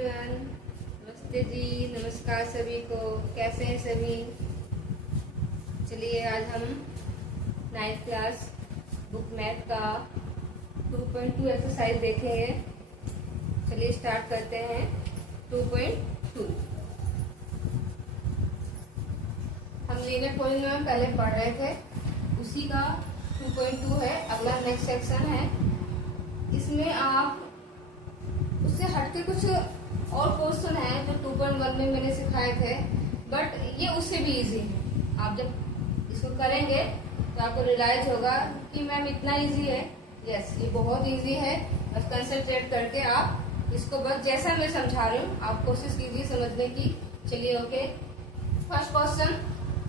Everyone, नमस्ते जी, नमस्कार सभी को। कैसे हैं सभी? चलिए आज हम 9th क्लास बुक मैथ का 2.2 एक्सरसाइज देखेंगे। चलिए स्टार्ट करते हैं। 2.2 हम लीनियर पॉलिनोमियल पहले पढ़ रहे थे, उसी का 2.2 है। अगला नेक्स्ट सेक्शन है। इसमें आप उससे हटके कुछ और क्वेश्चन है जो 2.1 में मैंने सिखाए थे, बट ये उससे भी इजी है। आप जब इसको करेंगे तो आपको रियलाइज होगा कि मैम इतना इजी है। यस, ये बहुत इजी है। बस कंसंट्रेट करके आप इसको बस जैसा मैं समझा रही हूँ आप कोशिश कीजिए समझने की। चलिए okay, first question,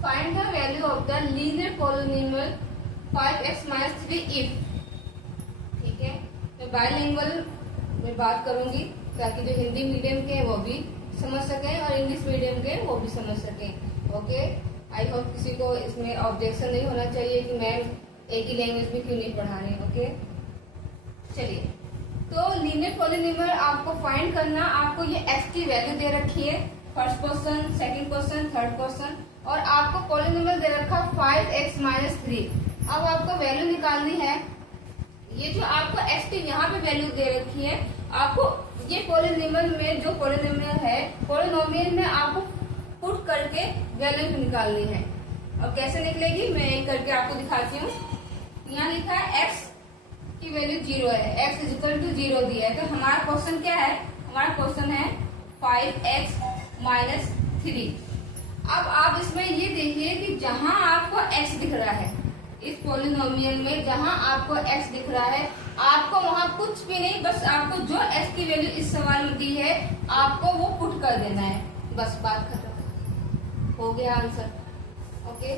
find the value of the linear polynomial 5x - 3 if. ठीक है, मैं बाइलिंगुअल में बात करूंगी ताकि जो हिंदी मीडियम के हैं वो भी समझ सकें और इंग्लिश मीडियम के वो भी समझ सकें। ओके, आई होप किसी को इसमें ऑब्जेक्शन नहीं होना चाहिए कि मैम एक ही लैंग्वेज में क्यों नहीं पढ़ा रहे। ओके, चलिए तो लीनियर पॉलिनोमियल आपको फाइंड करना। आपको ये x की वैल्यू दे रखी है, first question, second question, third question, और आपको पॉलिनोमियल दे रखा 5x - 3। अब आपको वैल्यू निकालनी है। ये जो आपको x की यहाँ पे वैल्यू दे रखी है, आपको ये पॉलिनोमियल में जो पॉलिनोमियल है, पॉलिनोमियल में आपको पुट करके वैल्यू निकालनी है। और कैसे निकलेगी मैं एक करके आपको दिखाती हूँ। यहाँ लिखा है x की वैल्यू 0 है, x = 0 दिया है। तो हमारा क्वेश्चन क्या है? हमारा क्वेश्चन है 5x - 3। अब आप इसमें ये देखिए कि जहां आपको x दिख रहा है, इस पॉलिनोमियल में जहां आपको x दिख रहा है, आपको वहां कुछ भी नहीं, बस आपको जो x की वैल्यू इस सवाल में दी है आपको वो पुट कर देना है। बस बात खत्म, हो गया आंसर। ओके,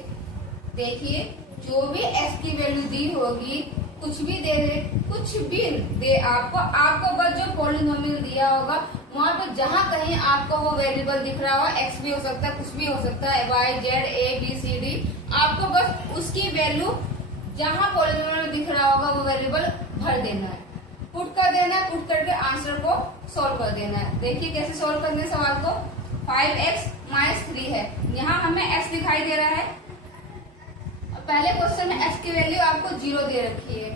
देखिए जो भी x की वैल्यू दी होगी, कुछ भी दे दे, कुछ भी दे आपको बस जो पॉलिनोमियल दिया होगा वहां पर जहां कहीं आपको वो वेरिएबल दिख रहा हो, x भी हो सकता है, कुछ भी हो सकता है, y, z, a, b, c, d, आपको बस उसकी वैल्यू जहां पॉलिनोमियल में दिख रहा होगा वो वेरिएबल भर देना है, पुट कर देना है। पुट करके आंसर को सॉल्व कर देना है। देखिए कैसे सॉल्व करने हैं सवाल को। 5x - 3 है, यहाँ हमें x दिखाई दे रहा है। पहले क्वेश्चन में x की वैल्यू आपको 0 दे रखी है।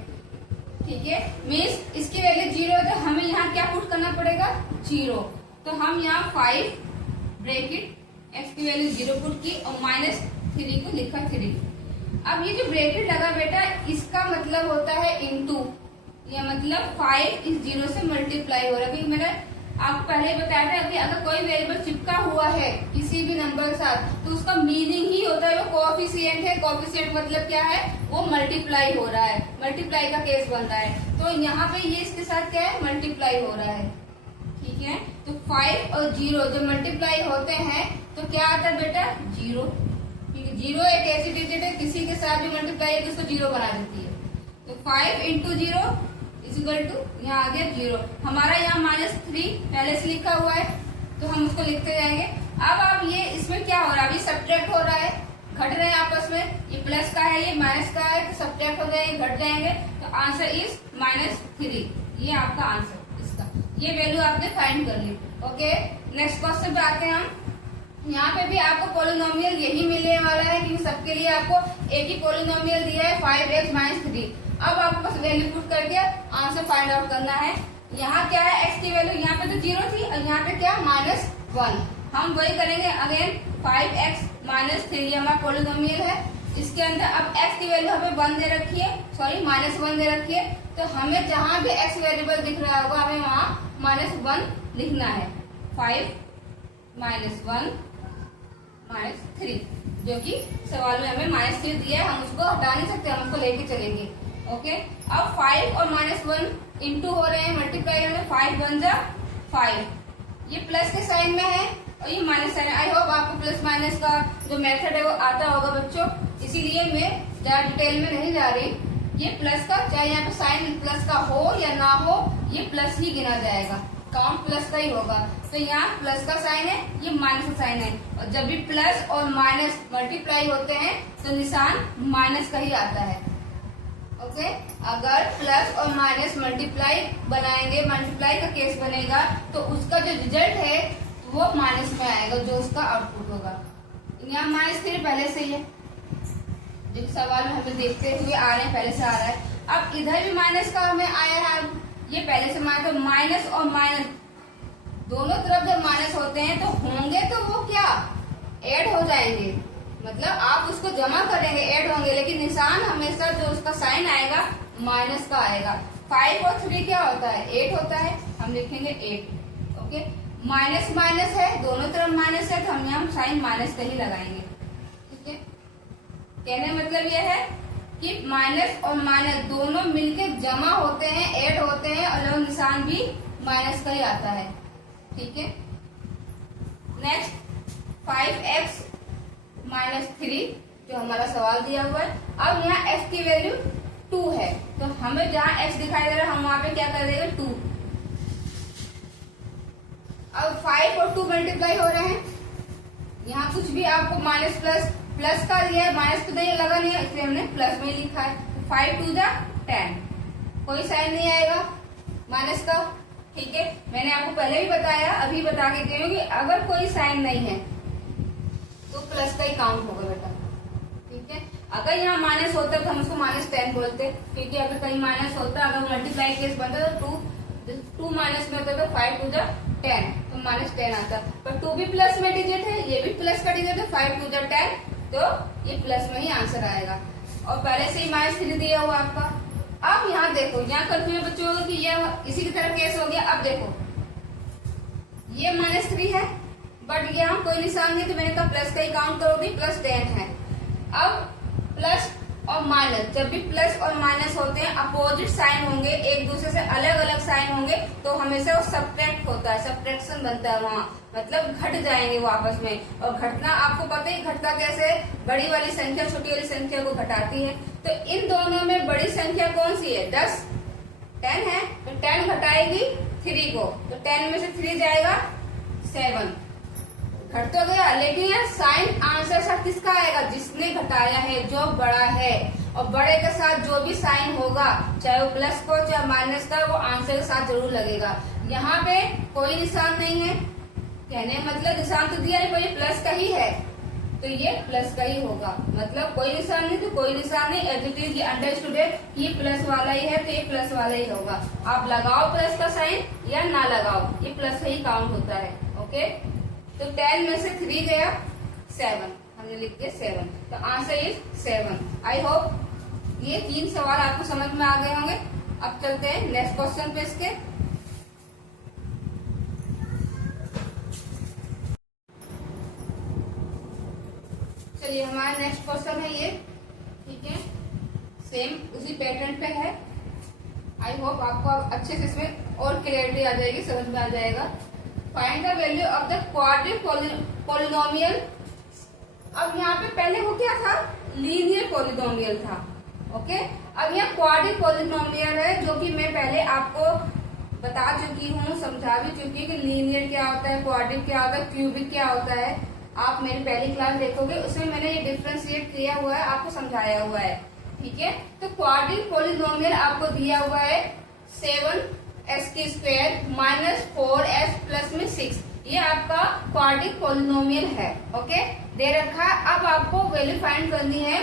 ठीक है, मीन्स इसकी वैल्यू 0 है तो हमें यहाँ क्या पुट करना पड़ेगा? 0। तो हम यहाँ 5 ब्रैकेट x की वैल्यू 0 पुट की और -3 को लिखा 3। अब ये जो ब्रैकेट लगा बेटा, इसका मतलब होता है इनटू, या मतलब 5 इस 0 से मल्टीप्लाई हो रहा है। क्योंकि मैंने आपको पहले ही बताया था कि अगर कोई वेरिएबल चिपका हुआ है किसी भी नंबर के साथ तो उसका मीनिंग ही होता है वो कोएफिशिएंट है। कोएफिशिएंट मतलब क्या है? वो मल्टीप्लाई हो रहा है, मल्टीप्लाई का केस बन रहा है। तो यहाँ पे ये इसके साथ क्या है? मल्टीप्लाई हो रहा है। ठीक है, तो 5 और 0 जब मल्टीप्लाई होते हैं तो क्या आता है बेटा? 0। क्योंकि 0 एक ऐसी डिजिट है किसी के साथ भी मल्टीप्लाई है उसको 0 बना देती है। तो 5 × 0 = यहाँ आ गया 0। हमारा यहाँ -3 पहले से लिखा हुआ है तो हम उसको लिखते जाएंगे। अब आप ये इसमें क्या हो रहा है? अभी सब्ट्रैक्ट हो रहा है, घट रहे हैं आपस में। ये प्लस का है, ये माइनस का है, तो सब्ट्रैक्ट हो जाएंगे, घट जाएंगे। तो आंसर इज -3। ये आपका आंसर इसका, ये वैल्यू आपने फाइंड कर ली। ओके, नेक्स्ट क्वेश्चन पे आते हैं हम। यहाँ पे भी आपको पॉलिनोमियल यही मिलने वाला है क्योंकि सबके लिए आपको एक ही पॉलिनोमियल दिया है 5x - 3। अब आपको बस वैल्यू पुट करके आंसर फाइंड आउट करना है। यहाँ क्या है? x की वैल्यू यहाँ पे तो 0 थी और यहाँ पे क्या? -1। हम वही करेंगे अगेन। 5x - 3 हमारा पॉलिनोमियल है। इसके अंदर अब x की वैल्यू हमें 1 दे रखी है, सॉरी -1 दे रखी है। तो हमें जहां भी x वेरिएबल दिख रहा होगा हमें वहां -1 लिखना है। 5 - 1 - 3, जो कि सवाल में हमें -3 दिया है, हम उसको हटा नहीं सकते, हम उसको लेके चलेंगे। ओके, अब 5 और -1 इंटू हो रहे हैं, मल्टीप्लाई हो रहे हैं। 5 × 1 = 5। ये प्लस के साइन में है और ये माइनस साइन। आई होप आपको प्लस माइनस का जो मेथड है वो आता होगा बच्चों, इसीलिए मैं ज्यादा डिटेल में नहीं जा रही। ये प्लस का, चाहे यहाँ पे साइन प्लस का हो या ना हो, ये प्लस ही गिना जाएगा, काउंट प्लस का ही होगा। तो यहाँ प्लस का साइन है, ये माइनस का साइन है, और जब भी प्लस और माइनस मल्टीप्लाई होते हैं तो निशान माइनस का ही आता है। ओके, अगर प्लस और माइनस मल्टीप्लाई बनाएंगे, मल्टीप्लाई का केस बनेगा तो उसका जो रिजल्ट है वो माइनस में आएगा, जो उसका आउटपुट होगा। यहाँ -3 पहले से ही है, जो सवाल में हमें देखते हुए आ रहे हैं, पहले से आ रहा है। अब इधर भी माइनस का हमें आया है, ये पहले से माइनस, तो माइनस और माइनस दोनों तरफ जब माइनस होते हैं तो होंगे तो वो क्या ऐड हो जाएंगे, मतलब आप उसको जमा करेंगे ऐड होंगे, लेकिन निशान हमेशा जो उसका साइन आएगा माइनस का आएगा। 5 और 3 क्या होता है, 8 होता है, हम लिखेंगे 8। ओके, माइनस माइनस है, दोनों तरफ माइनस है, तो हम यहाँ साइन माइनस का ही लगाएंगे। ठीक है, कहने मतलब यह है कि माइनस और माइनस दोनों मिलके जमा होते हैं, ऐड होते हैं, और निशान भी माइनस का ही आता है। ठीक है, नेक्स्ट 5x - 3 जो हमारा सवाल दिया हुआ है। अब यहाँ x की वैल्यू 2 है, तो हमें जहाँ x दिखाई दे रहा है हम वहां पे क्या कर देंगे 2। अब 5 और 2 मल्टीप्लाई हो रहे हैं, यहाँ कुछ भी आपको माइनस प्लस का दिया है, माइनस तो ये लगा नहीं है, इसलिए हमने प्लस में लिखा है। 5 2 जा 10, कोई साइन नहीं आएगा माइनस का। ठीक है, मैंने आपको पहले भी बताया, अभी बता के दे कि अगर कोई साइन नहीं है तो प्लस का ही काउंट होगा बेटा। ठीक है, अगर यहाँ माइनस होता तो हम उसको -10 बोलते, क्योंकि अगर कहीं माइनस होता, अगर मल्टीप्लाई केस बनता तो 2 माइनस में होता तो 5 2 जा 10, तो -10 आता। पर 2 भी प्लस में डिजिट है, ये भी प्लस का डिजिट है, 5 2 जा 10, तो ये प्लस में ही आंसर आएगा। और पहले से ही -3 दिया हुआ आपका। अब यहाँ देखो, यहाँ कंफ्यूजन बच्चों होगा कि ये इसी की तरह केस हो गया। अब देखो ये -3 है, बट यहाँ कोई निशान नहीं, तो मैंने कहा प्लस का ही काउंट करोगे, +10 है। अब प्लस और माइनस, जब भी प्लस और माइनस होते हैं अपोजिट साइन होंगे, एक दूसरे से अलग अलग साइन होंगे, तो हमेशा वो सब्ट्रैक्ट होता है, सब्ट्रैक्शन बनता है वहाँ, मतलब घट जाएंगे वो आपस में। और घटना आपको पता ही, घटता कैसे, बड़ी वाली संख्या छोटी वाली संख्या को घटाती है। तो इन दोनों में बड़ी संख्या कौन सी है, 10 10 है, तो 10 घटाएगी 3 को, तो 10 में से 3 जाएगा 7, घट तो गया, लेकिन यह साइन आंसर साथ किसका आएगा, जिसने घटाया है, जो बड़ा है। और बड़े के साथ जो भी साइन होगा, चाहे वो प्लस को चाहे माइनस का, वो आंसर के साथ जरूर लगेगा। यहाँ पे कोई निशान नहीं है, कहने मतलब निशान तो दिया नहीं, पर ये प्लस का ही है, तो ये प्लस का ही होगा। मतलब कोई निशान नहीं तो कोई निशान नहीं, एज इट इज अंडरस्टूड है, ये प्लस वाला ही है, तो ये प्लस वाला ही होगा। आप लगाओ प्लस का साइन या ना लगाओ, ये प्लस से ही काउंट होता है। ओके, तो 10 में से 3 गया 7, हमने लिख दिया 7, तो आंसर इज 7। आई होप ये 3 सवाल आपको समझ में आ गए होंगे। अब चलते हैं नेक्स्ट क्वेश्चन पे इसके। चलिए, हमारा नेक्स्ट क्वेश्चन है ये। ठीक है, सेम उसी पैटर्न पे है। आई होप आपको अच्छे से इसमें और क्लियरिटी आ जाएगी, समझ में आ जाएगा। Find the value of the quadric polynomial. अब यहाँ पे पहले वो क्या था, लीनियर पॉलिनोमियल था। ओके, अब यहाँ क्वाड्रिक पॉलिनोमियल है, जो कि मैं पहले आपको बता चुकी हूँ, समझा भी चुकी हूँ कि लीनियर क्या होता है, क्वाड्रिक क्या होता है, क्यूबिक क्या होता है। आप मेरी पहली क्लास देखोगे, उसमें मैंने ये डिफ्रेंशिएट किया हुआ है, आपको समझाया हुआ है। ठीक है, तो क्वाड्रिक पॉलिनोमियल आपको दिया हुआ है 7s² -4s प्लस में 6, ये आपका क्वाड्रिक पॉलिनोमियल है। ओके, दे रखा है। अब आपको वैल्यू फाइंड करनी है,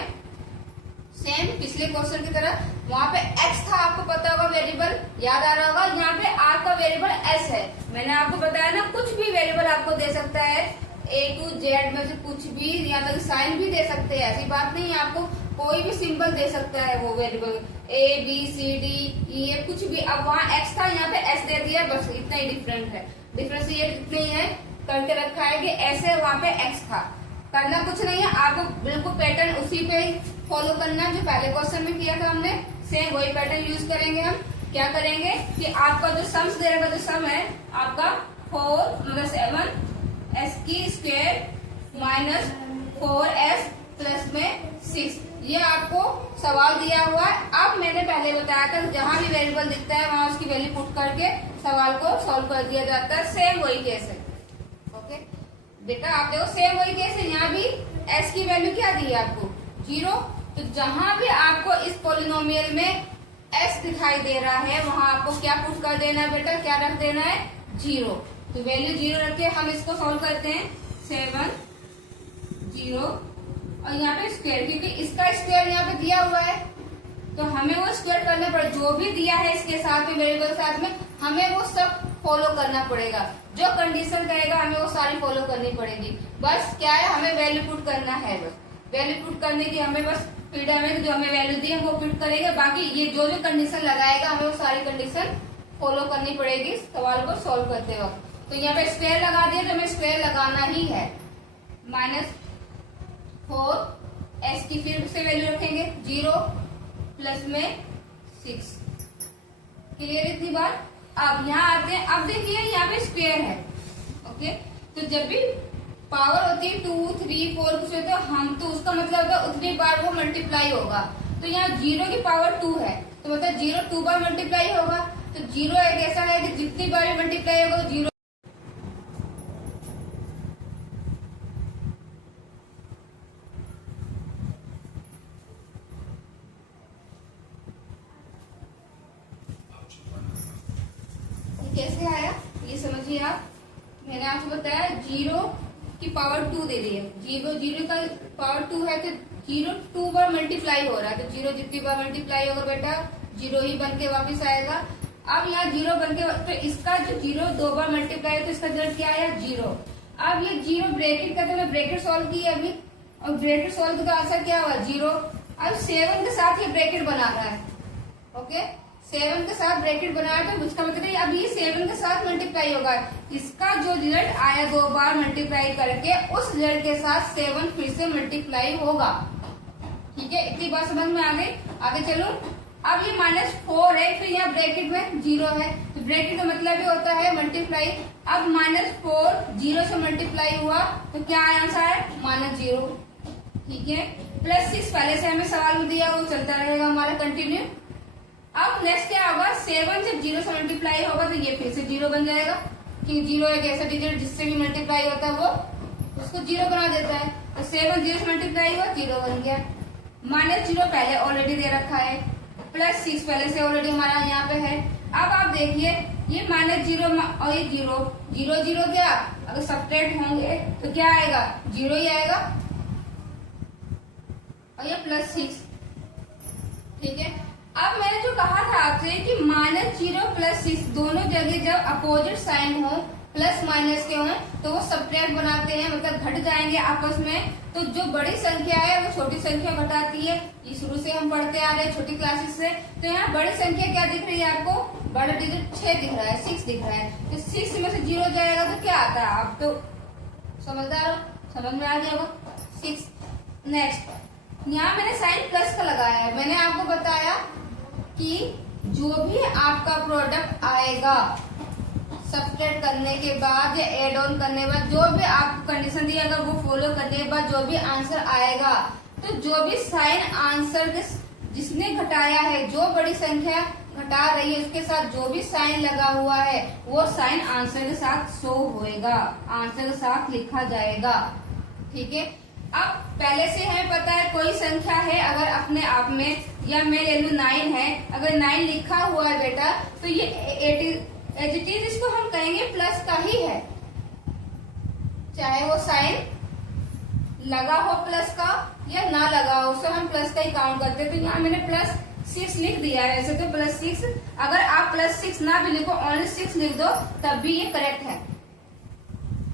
सेम पिछले क्वेश्चन की तरह। वहां पे x था, आपको पता होगा वेरिएबल, याद आ रहा होगा। यहाँ पे r का वेरिएबल s है। मैंने आपको बताया ना, कुछ भी वेरिएबल आपको दे सकता है, A to Z में से कुछ भी, यहाँ तक साइन भी दे सकते हैं, ऐसी बात नहीं है। आपको कोई भी सिंबल दे सकता है वो variable, A B C D E F कुछ भी। अब वहाँ x था, यहाँ पे s दे दिया, बस इतना ही डिफरेंट है। डिफरेंस ये इतने ही है, करके रखा है कि s है, वहाँ पे x था। करना कुछ नहीं है, आपको बिल्कुल पैटर्न उसी पे फॉलो करना जो पहले क्वेश्चन में किया था हमने, सेम वही पैटर्न यूज करेंगे हम। क्या करेंगे कि आपका जो सम्स दे रखा, जो सम है आपका 4 मतलब 7s² -4s प्लस में 6, ये आपको सवाल दिया हुआ है। अब मैंने पहले बताया था, जहां भी वेरिएबल दिखता है वहां उसकी वैल्यू पुट करके सवाल को सॉल्व कर दिया जाता है। सेम वही केस है। ओके बेटा, आप देखो सेम वही केस है। यहाँ भी s की वैल्यू क्या दी है आपको 0, तो जहां भी आपको इस पॉलिनोमियल में एस दिखाई दे रहा है वहां आपको क्या पुट कर देना है बेटा, क्या रख देना है, 0। तो वैल्यू 0 रखे हम इसको सॉल्व करते हैं। 7 0 और यहाँ पे स्क्वायर, क्योंकि इसका स्क्वायर यहाँ पे दिया हुआ है तो हमें वो स्क्वायर करना पड़ेगा। जो भी दिया है इसके साथ में, वेरिएबल के साथ में, हमें वो सब फॉलो करना पड़ेगा। जो कंडीशन कहेगा हमें वो सारी फॉलो करनी पड़ेगी। बस क्या है, हमें वैल्यू पुट करना है। बस वैल्यू पुट करने की हमें बस फ्रीडम है, जो हमें वैल्यू दी है वो पुट करेंगे। बाकी ये जो भी कंडीशन लगाएगा हमें वो सारी कंडीशन फॉलो करनी पड़ेगी सवाल को सॉल्व करते वक्त। तो यहाँ पे स्क्वायर लगा दिया तो हमें स्क्वायर लगाना ही है। -4 एस की फिर से वैल्यू रखेंगे 0 प्लस में 6। क्लियर इतनी बात। अब यहाँ आते हैं, अब देखिए यहाँ पे स्क्वायर है। ओके, तो जब भी पावर होती है 2 3 4 कुछ होता है, हम तो उसका मतलब होता है उतनी बार वो मल्टीप्लाई होगा। तो यहाँ 0 की पावर 2 है तो मतलब 0 2 बार मल्टीप्लाई होगा। तो 0 एक ऐसा है कि जितनी बार मल्टीप्लाई होगा तो 0। कैसे आया ये समझिए आप। मैंने आपको बताया 0 की पावर 2 दे दी है। 0 का पावर 2 है तो 0 2 बार मल्टीप्लाई हो रहा है। तो 0 जितनी बार मल्टीप्लाई होगा बेटा 0 ही बन के वापिस आएगा। अब यहाँ 0 बन के, तो इसका जो 0 2 बार मल्टीप्लाई है तो इसका रिजल्ट क्या आया, 0। अब ये 0 ब्रैकेट का, तो मैं ब्रैकेट सॉल्व की अभी, और ब्रैकेट सॉल्व का आंसर क्या हुआ, 0। अब 7 के साथ ये ब्रैकेट बना रहा है। ओके, 7 के साथ ब्रैकेट बनाया तो उसका मतलब है अब ये 7 के साथ मल्टीप्लाई होगा। इसका जो रिजल्ट आया 2 बार मल्टीप्लाई करके, उस रिजल्ट के साथ 7 फिर से मल्टीप्लाई होगा। ठीक है, इतनी बात समझ में आ गई। आगे चलो। अब ये -4 है, फिर यहाँ ब्रैकेट में 0 है, तो ब्रैकेट का मतलब ही होता है मल्टीप्लाई। अब -4 0 से मल्टीप्लाई हुआ तो क्या आंसर है, -0। ठीक है, +6 पहले से हमें सवाल में दिया, वो चलता रहेगा हमारा कंटिन्यू। अब नेक्स्ट क्या होगा, 7 जब 0 से मल्टीप्लाई होगा तो ये फिर से 0 बन जाएगा, क्योंकि 0 एक ऐसा डिजिट जिससे भी मल्टीप्लाई होता है वो उसको 0 बना देता है। तो 7 0 से मल्टीप्लाई हुआ, 0 बन गया। -0 पहले ऑलरेडी दे रखा है, +6 पहले से ऑलरेडी हमारा यहाँ पे है। अब आप देखिए ये -0 और ये 0 0 0 क्या, अगर सब्ट्रैक्ट होंगे तो क्या आएगा, 0 ही आएगा, और ये +6। ठीक है, अब मैंने जो कहा था आपसे कि -0 +6 दोनों जगह जब अपोजिट साइन हो, प्लस माइनस के हों, तो वो सब्ट्रैक्ट बनाते हैं, मतलब घट जाएंगे आपस में। तो जो बड़ी संख्या है वो छोटी संख्या घटाती है। ये शुरू से हम पढ़ते आ रहे हैं छोटी क्लासेस से। तो यहाँ बड़ी संख्या क्या दिख रही है आपको, बड़ा डिजिट 6 दिख रहा है, 6 दिख रहा है। तो 6 में से 0 जाएगा तो क्या आता है, आप तो समझदार हो, समझ में आ गया होगा। 6 नेक्स्ट, यहाँ मैंने साइन प्लस का लगाया है। मैंने आपको बताया कि जो भी आपका प्रोडक्ट आएगा सब्ट्रैक्ट करने के बाद या एड ऑन करने के बाद, जो भी आपको कंडीशन दी अगर वो फॉलो करने के बाद जो भी आंसर आएगा, तो जो भी साइन आंसर जिसने घटाया है, जो बड़ी संख्या घटा रही है उसके साथ जो भी साइन लगा हुआ है वो साइन आंसर के साथ शो होएगा, आंसर के साथ लिखा जाएगा। ठीक है, अब पहले से हमें पता है कोई संख्या है अगर अपने आप में, या मेरे वैल्यू 9 है, अगर 9 लिखा हुआ है बेटा तो ये एज इट इज इसको हम कहेंगे प्लस का ही है, चाहे वो साइन लगा हो प्लस का या ना लगा हो, उससे हम प्लस का ही काउंट करते हैं। तो यहाँ मैंने +6 लिख दिया है। ऐसे तो +6, अगर आप +6 ना भी लिखो, ओनली 6 लिख दो तब भी ये करेक्ट है।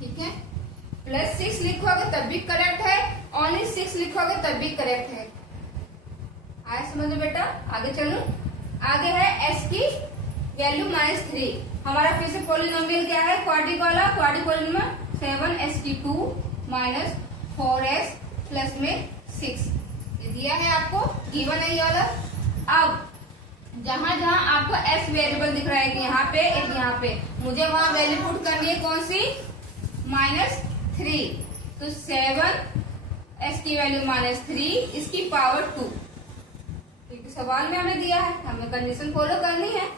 ठीक है, +6 लिखोगे तब भी करेक्ट है, ओनली 6 लिखोगे तब भी करेक्ट है। आए समझ में बेटा। आगे चलो, आगे है s की वैल्यू -3। हमारा फिर से पॉलिनोमियल क्या है, क्वाड्रिक वाला, quadric polynomial 7s2 -4s plus में 6 ये दिया है आपको, गिवन है ये वाला। अब जहां जहां आपको s वेरिएबल दिख रहा है, यहाँ पे एक यहाँ पे, मुझे वहां वैल्यू पुट करनी है कौन सी, -3। तो 7s की वैल्यू -3, इसकी पावर 2, क्योंकि सवाल में हमें दिया है, हमें कंडीशन फॉलो करनी है।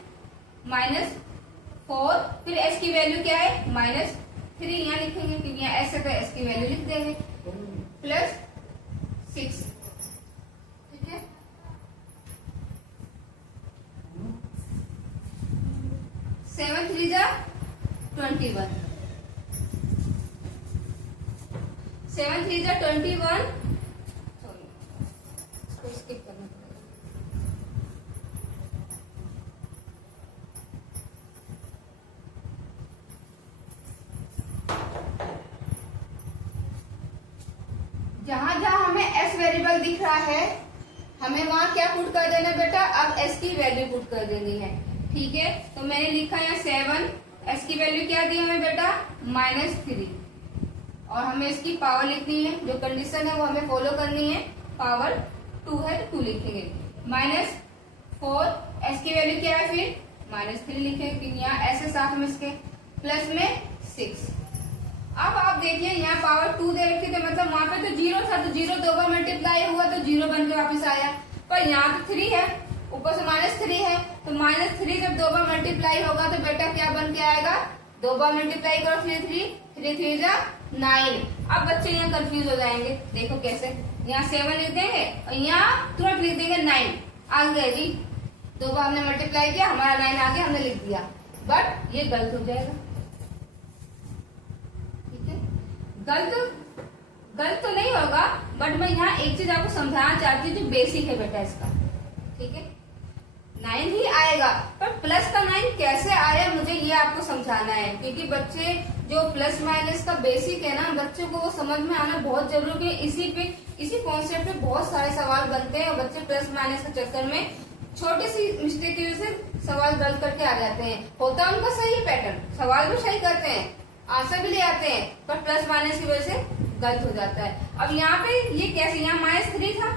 -4, फिर s की वैल्यू क्या है, -3 यहाँ लिखेंगे, क्योंकि यहाँ s है तो s की वैल्यू लिख देंगे, +6। ठीक है, 3 जा 21, 7 3 जा 21, सॉरी इसको स्किप करना पड़ेगा। जहां जहां हमें s वेरिएबल दिख रहा है हमें वहां क्या पुट कर देना बेटा, अब s की वैल्यू पुट कर देनी है। ठीक है, तो मैंने लिखा यहाँ 7, s की वैल्यू क्या दी हमें बेटा -3, और हमें इसकी पावर लिखनी है, जो कंडीशन है वो हमें फॉलो करनी है। पावर 2 है तो 2 लिखेंगे, -4, s की वैल्यू क्या है फिर -3 लिखेंगे, यहाँ s के साथ में इसके प्लस में 6। अब आप देखिए यहाँ पावर 2 दे रखी थी, मतलब वहां पे तो 0 था, तो 0 दो बार मल्टीप्लाई हुआ तो 0 बन के वापस आया, पर यहाँ तो 3 है, ऊपर से -3 है, तो -3 जब दो बार मल्टीप्लाई होगा तो बेटा क्या बन के आएगा, दो बार मल्टीप्लाई करो 3 3 जा 9। अब बच्चे यहाँ कंफ्यूज हो जाएंगे, देखो कैसे, यहाँ 7 लिख देंगे और यहाँ तुरंत लिख देंगे 9, आ गए जी, दो बार हमने मल्टीप्लाई किया, हमारा 9 आ गया, हमने लिख दिया, बट ये गलत हो जाएगा। गलत तो नहीं होगा, बट मैं यहाँ एक चीज आपको समझाना चाहती हूँ जो बेसिक है बेटा इसका। ठीक है, 9 ही आएगा, पर प्लस का 9 कैसे आया मुझे ये आपको समझाना है, क्योंकि बच्चे जो प्लस माइनस का बेसिक है ना, बच्चों को वो समझ में आना बहुत जरूरी है। इसी कॉन्सेप्ट पे बहुत सारे सवाल बनते हैं और बच्चे प्लस माइनस के चक्कर में छोटी सी मिस्टेक की वजह से सवाल गलत करके आ जाते हैं। होता उनका सही पैटर्न, सवाल भी सही करते हैं, आंसर भी ले आते हैं, पर प्लस माइनस की वजह से गलत हो जाता है। अब यहाँ पे ये कैसे, यहाँ -3 था,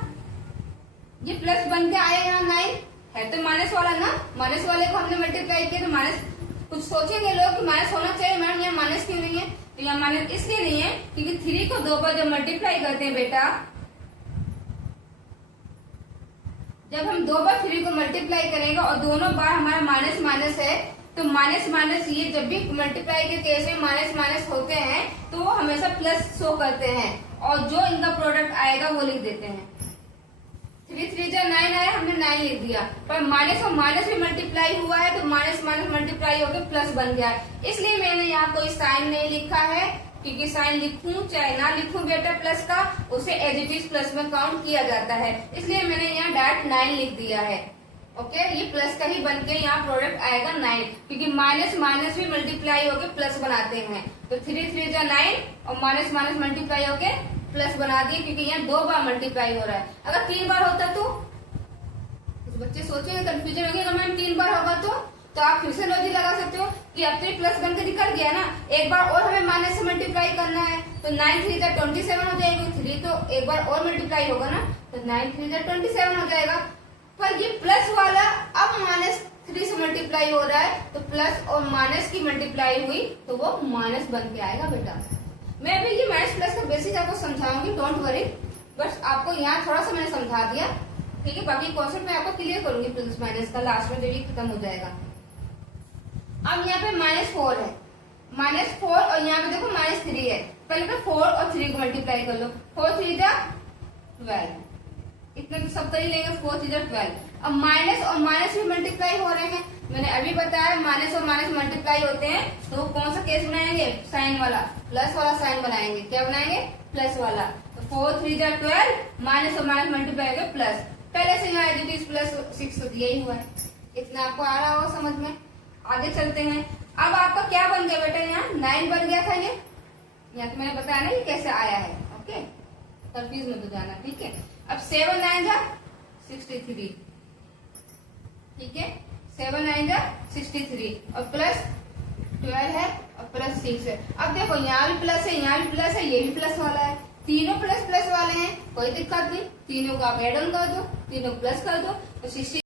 ये प्लस बन के आया, यहाँ 9 है तो माइनस वाला ना, माइनस वाले को हमने मल्टीप्लाई किया तो माइनस, कुछ सोचेंगे लोग कि माइनस होना चाहिए, मैडम यहाँ माइनस क्यों नहीं है, तो यहाँ माइनस इसलिए नहीं है क्योंकि 3 को दो बार जब मल्टीप्लाई करते हैं बेटा, जब हम दो बार 3 को मल्टीप्लाई करेंगे और दोनों बार हमारा माइनस माइनस है, तो माइनस माइनस ये जब भी मल्टीप्लाई के केस में माइनस माइनस होते हैं तो वो हमेशा प्लस शो करते हैं, और जो इनका प्रोडक्ट आएगा वो लिख देते हैं। 3 3 जा 9 आया, हमने 9 लिख दिया, पर माइनस और माइनस भी मल्टीप्लाई हुआ है तो माइनस माइनस मल्टीप्लाई होकर प्लस बन गया है। इसलिए मैंने यहाँ कोई साइन नहीं लिखा है, क्योंकि साइन लिखूं चाहे ना लिखूं बेटा प्लस का, उसे एज इट इज प्लस में काउंट किया जाता है, इसलिए मैंने यहाँ डायरेक्ट 9 लिख दिया है। ओके, ये प्लस का ही बन के यहाँ प्रोडक्ट आएगा 9, क्योंकि माइनस माइनस भी मल्टीप्लाई होके प्लस बनाते हैं, तो 3 3 जा 9 और माइनस माइनस मल्टीप्लाई होके प्लस बना दिए, क्योंकि यहाँ दो बार मल्टीप्लाई हो रहा है। अगर 3 बार होता तो बच्चे सोचेंगे, कंफ्यूजन होगी, अगर मैम 3 बार होगा तो आप फिर से लॉजिक लगा सकते हो कि अब तो प्लस बनकर निकल गया ना, एक बार और हमें माइनस से मल्टीप्लाई करना है, तो 9 3 जा 27 हो जाएगी, 3 तो एक बार और मल्टीप्लाई होगा ना, तो 9 3 जा 27 हो जाएगा। पर ये प्लस वाला अब -3 से मल्टीप्लाई हो रहा है, तो प्लस और माइनस की मल्टीप्लाई हुई तो वो माइनस बन के आएगा बेटा। मैं भी ये माइनस प्लस का बेसिक आपको समझाऊंगी, डोंट वरी, बस आपको यहाँ थोड़ा सा मैंने समझा दिया। ठीक है, बाकी कॉन्सेप्ट मैं आपको क्लियर करूंगी प्लस माइनस का, लास्ट में जब ये खत्म हो जाएगा। अब यहाँ पे -4 है, -4 और यहाँ पे देखो -3 है, पहले तो 4 और 3 को मल्टीप्लाई कर लो, 4 3 जा 12, इतने तो सब कर ही लेंगे, 4 3 जा 12। अब माइनस और माइनस भी मल्टीप्लाई हो रहे हैं, मैंने अभी बताया माइनस और माइनस मल्टीप्लाई होते हैं, तो कौन सा केस बनाएंगे, साइन वाला, प्लस वाला साइन बनाएंगे, क्या बनाएंगे, प्लस वाला। तो 4 3 जा 12, माइनस और माइनस मल्टीप्लाई होगा प्लस, पहले से यहाँ एज इट इज +6 तो यही हुआ है, इतना आपको आ रहा होगा समझ में। आगे चलते हैं, अब आपका क्या बन गया बेटा, यहाँ 9 बन गया था, ये यहाँ तो मैंने बताया ना ये कैसे आया है। ओके, कंफ्यूज मत हो जाना, ठीक है। अब 7 9 जा 63, ठीक है, 7 9 जा 63 और प्लस 12 है और प्लस 6 है। अब देखो यहाँ भी प्लस है, यहाँ भी प्लस है, ये भी प्लस वाला है, तीनों प्लस प्लस वाले हैं, कोई दिक्कत नहीं, तीनों को आप एड ऑन कर दो, तीनों प्लस कर दो, तो 60।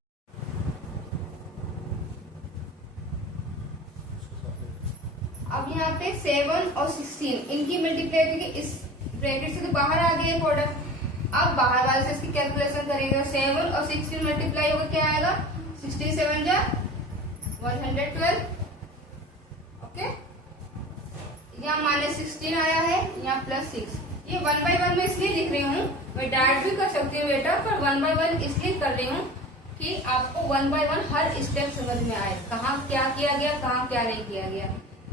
अब यहाँ पे 7 और 16 इनकी मल्टीप्लाई करके इस ब्रैकेट से तो बाहर आ गया प्रोडक्ट, अब बाहर वाले से इसकी कैलकुलेशन करेंगे, 7 और 16 मल्टीप्लाई होकर क्या आएगा, 67 जा 112। ओके, यहाँ -16 आया है, यहाँ +6, ये 1/1 में इसलिए लिख रही हूँ, मैं डायरेक्ट भी कर सकती हूँ बेटा, पर 1/1 इसलिए कर रही हूँ कि आपको 1 बाय 1 हर स्टेप समझ में आए, कहाँ क्या किया गया, कहाँ क्या नहीं किया गया।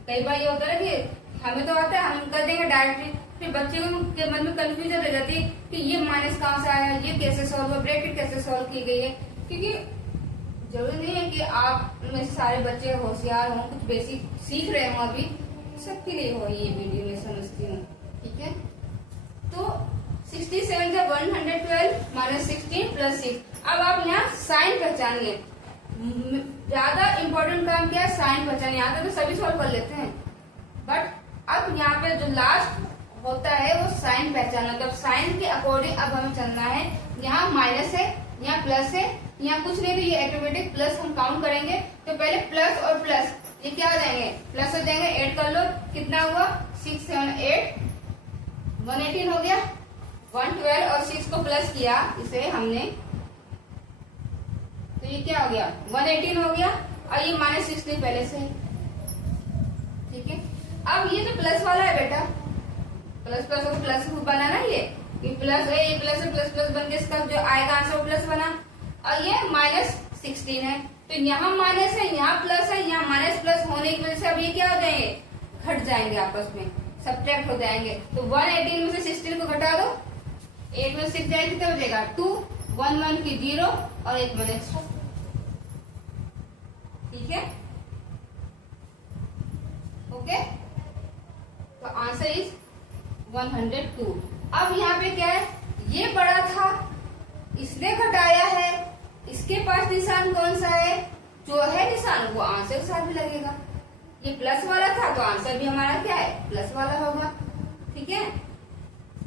कई बार ये होता है कि हमें तो आता है, हम कर देंगे डायरेक्टली, फिर बच्चे के मन में कंफ्यूजन रह जाती है कि ये माइनस कहाँ से आया, ये कैसे सॉल्व हुआ, ब्रैकेट कैसे सॉल्व की गई है। क्योंकि जरूरी नहीं है कि आप में सारे बच्चे होशियार हों, कुछ बेसिक सीख रहे हों, अभी सबके लिए हो ये वीडियो में समझती हूँ। ठीक है, तो 67 का 112 माइनस 16 प्लस 6। अब आप यहाँ साइन पहचानिए, ज्यादा इंपॉर्टेंट काम क्या है, साइन पहचानिए। यहाँ तो सभी सॉल्व कर लेते हैं, बट अब यहाँ पे जो लास्ट होता है वो साइन पहचानना। तो साइन के अकॉर्डिंग अब हमें चलना है। यहाँ माइनस है, यहाँ प्लस है, यहाँ कुछ नहीं, तो ये ऑटोमेटिक प्लस हम काउंट करेंगे। तो पहले प्लस और प्लस ये क्या हो जाएंगे, प्लस हो जाएंगे। ऐड कर लो, कितना हुआ 6 7 8 118 हो गया। 112 और 6 को प्लस किया इसे हमने, तो ये क्या हो गया 118 हो गया। और ये माइनस 16 पहले से। ठीक है, अब ये जो प्लस वाला है बेटा, प्लस प्लस और प्लस बना ना, ये प्लस है, ये प्लस है, प्लस प्लस बन के इसका जो आएगा आंसर वो प्लस बना। और ये माइनस 16 है, तो यहाँ माइनस है, यहाँ प्लस है, यहाँ माइनस प्लस होने की वजह से अब ये क्या हो जाएंगे, घट जाएंगे, आपस में सब्ट्रैक्ट हो जाएंगे। तो 118 में से 16 को घटा दो, 8 में 6 जाएगी, कितना हो जाएगा 2, 1 1 की 0 और 1 1 एक्स्ट्रा। ठीक है, ओके, तो आंसर इज 102। अब यहाँ पे क्या है, ये बड़ा था, इसने घटाया है, इसके पास निशान कौन सा है, जो है निशान वो आंसर के साथ भी लगेगा। ये प्लस वाला था तो आंसर भी हमारा क्या है, प्लस वाला होगा। ठीक है,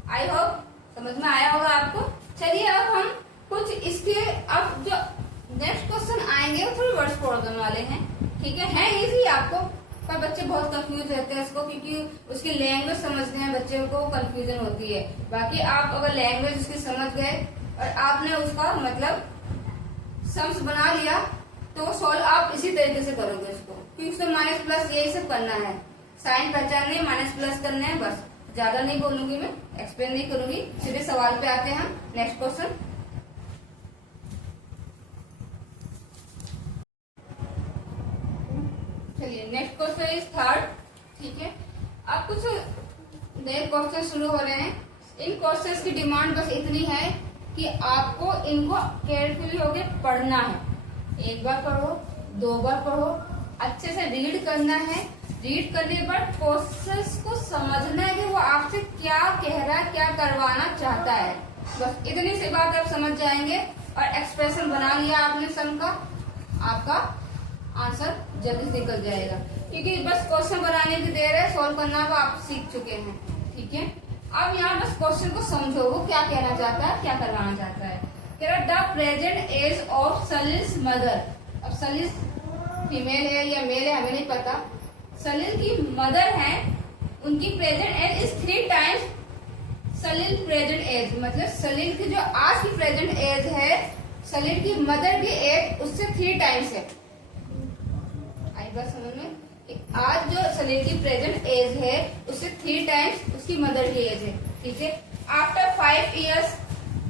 आई होप समझ में आया होगा आपको। चलिए अब हम कुछ इसके, अब जो नेक्स्ट क्वेश्चन आएंगे वो थोड़ी वर्ड्स प्रॉब्लम वाले हैं। ठीक है इजी आपको, पर बच्चे बहुत कंफ्यूज रहते हैं इसको, क्योंकि उसकी लैंग्वेज समझने में बच्चे को कंफ्यूजन होती है। बाकी आप अगर लैंग्वेज उसकी समझ गए और आपने उसका मतलब सम्स बना लिया तो सॉल्व आप इसी तरीके से करोगे इसको, क्योंकि उसमें माइनस प्लस यही सब करना है, साइन पहचानने, माइनस प्लस करने हैं, बस। ज्यादा नहीं बोलूंगी मैं, एक्सप्लेन नहीं करूंगी, सीधे सवाल पे आते हैं। नेक्स्ट क्वेश्चन, चलिए नेक्स्ट क्वेश्चन इज थर्ड। ठीक है, अब कुछ नए क्वेश्चन शुरू हो रहे हैं। इन क्वेश्चंस की डिमांड बस इतनी है कि आपको इनको केयरफुली होके पढ़ना है। एक बार पढ़ो, 2 बार पढ़ो, अच्छे से रीड करना है। रीड करने पर क्वेश्चंस को समझना है कि वो आपसे क्या कह रहा है, क्या करवाना चाहता है। बस इतनी सी बात आप समझ जाएंगे और एक्सप्रेशन बना लिया आपने सम का, आपका आंसर जल्दी निकल जाएगा। क्योंकि बस क्वेश्चन बनाने की देर है, सॉल्व करना वो आप सीख चुके हैं। ठीक है, अब यहाँ बस क्वेश्चन को समझो, वो क्या कहना चाहता है, क्या करवाना चाहता है। कह रहा the present age of Salil's mother. अब सलील फीमेल है या मेल है हमें नहीं पता। सलील की मदर है, उनकी present age is 3 times Salil present age. मतलब सलील की जो आज की प्रेजेंट एज है, सलील की मदर की एज उससे 3 टाइम्स है। आई बात समझ में, आज जो सलील की प्रेजेंट एज है उससे 3 टाइम्स उसकी मदर की एज है। ठीक है, after 5 years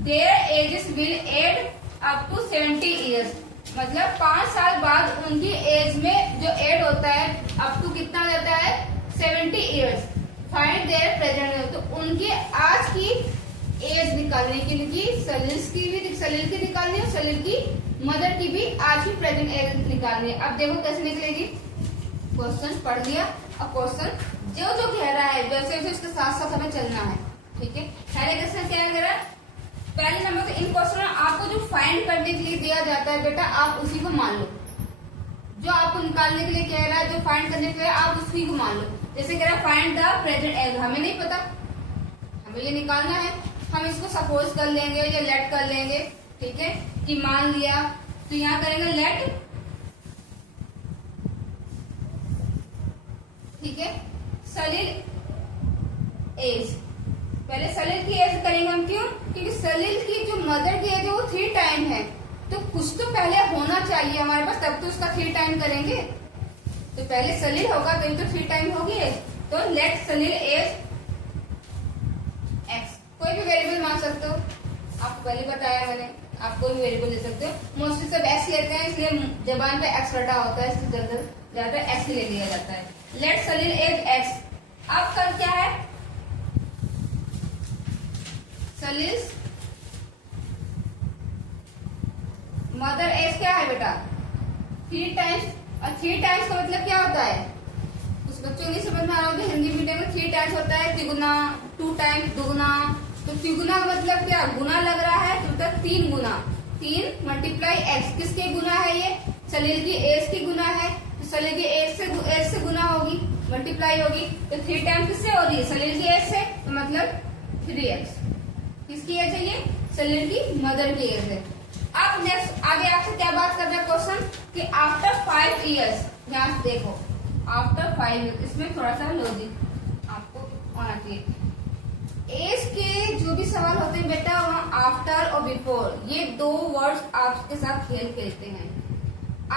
their ages will add up to 70 years। मतलब 5 साल बाद उनकी एज में जो एड होता है अप टू कितना जाता है 70 years। फाइंड देयर प्रेजेंट, तो उनकी आज की एज निकालने के लिए सलील की निकालनी है, सलील की मदर की भी आज की प्रेजेंट एज निकालनी है। अब देखो कैसे निकलेगी। क्वेश्चन पढ़ लिया, अब क्वेश्चन जो जो कह रहा है वैसे वैसे उसके साथ साथ हमें चलना है। ठीक है, पहले क्वेश्चन क्या कह रहा है, पहले नंबर तो इन क्वेश्चन में आपको जो फाइंड करने के लिए दिया जाता है बेटा, आप उसी को मान लो। जो आपको निकालने के लिए कह रहा है, जो फाइंड करने के लिए आप उसी को मान लो। जैसे कह रहा है फाइंड द प्रेजेंट एज, हमें नहीं पता, हमें ये निकालना है, हम इसको सपोज कर लेंगे या लेट कर लेंगे। ठीक है, कि मान लिया, तो यहाँ करेंगे लेट। ठीक है, सलील एज, पहले सलील की एज करेंगे हम, क्यों, क्योंकि सलील की जो मदर की एज है वो 3 टाइम है, तो कुछ तो पहले होना चाहिए हमारे पास, तब तो उसका 3 टाइम करेंगे। तो पहले सलील होगा तभी तो 3 टाइम होगी एज। तो लेट सलील एज एक्स, कोई भी वेरिएबल मान सकते हो, आपको पहले बताया मैंने। आप कोई भी वेरिएबल ले सकते हो। मोस्टली सब एक्स लेते हैं, इसलिए जबान पे एक्स रटा होता है, इसलिए ज्यादा एक्स ही ले लिया जाता है। लेट सलील एज एक्स। अब कल क्या है, सलील मदर एज क्या है बेटा 3 टाइम्स। और 3 टाइम्स का मतलब क्या होता है, कुछ बच्चों को नहीं समझ में आ रहा होगा, हिंदी मीडियम में 3 टाइम्स होता है तिगुना, 2 टाइम्स दुगुना। तो तिगुना का मतलब क्या, गुना लग रहा है तो 3 गुना, 3 मल्टीप्लाई एक्स। किसके गुना है ये, सलील की एज की गुना है, तो सलील की एज से गुना होगी, मल्टीप्लाई होगी। तो 3 टाइम्स किससे हो रही है, सलील की एज से, तो मतलब 3x। किसकी एज है ये, सलील की मदर की एज है। अब नेक्स्ट आगे आपसे क्या बात कर रहा है क्वेश्चन कि आफ्टर 5 इयर्स, यहाँ से देखो आफ्टर 5 इयर्स, इसमें थोड़ा सा लॉजिक आपको आना चाहिए। एज के जो भी सवाल होते हैं बेटा, वहाँ आफ्टर और बिफोर ये 2 वर्ड्स आपके साथ खेल खेलते हैं।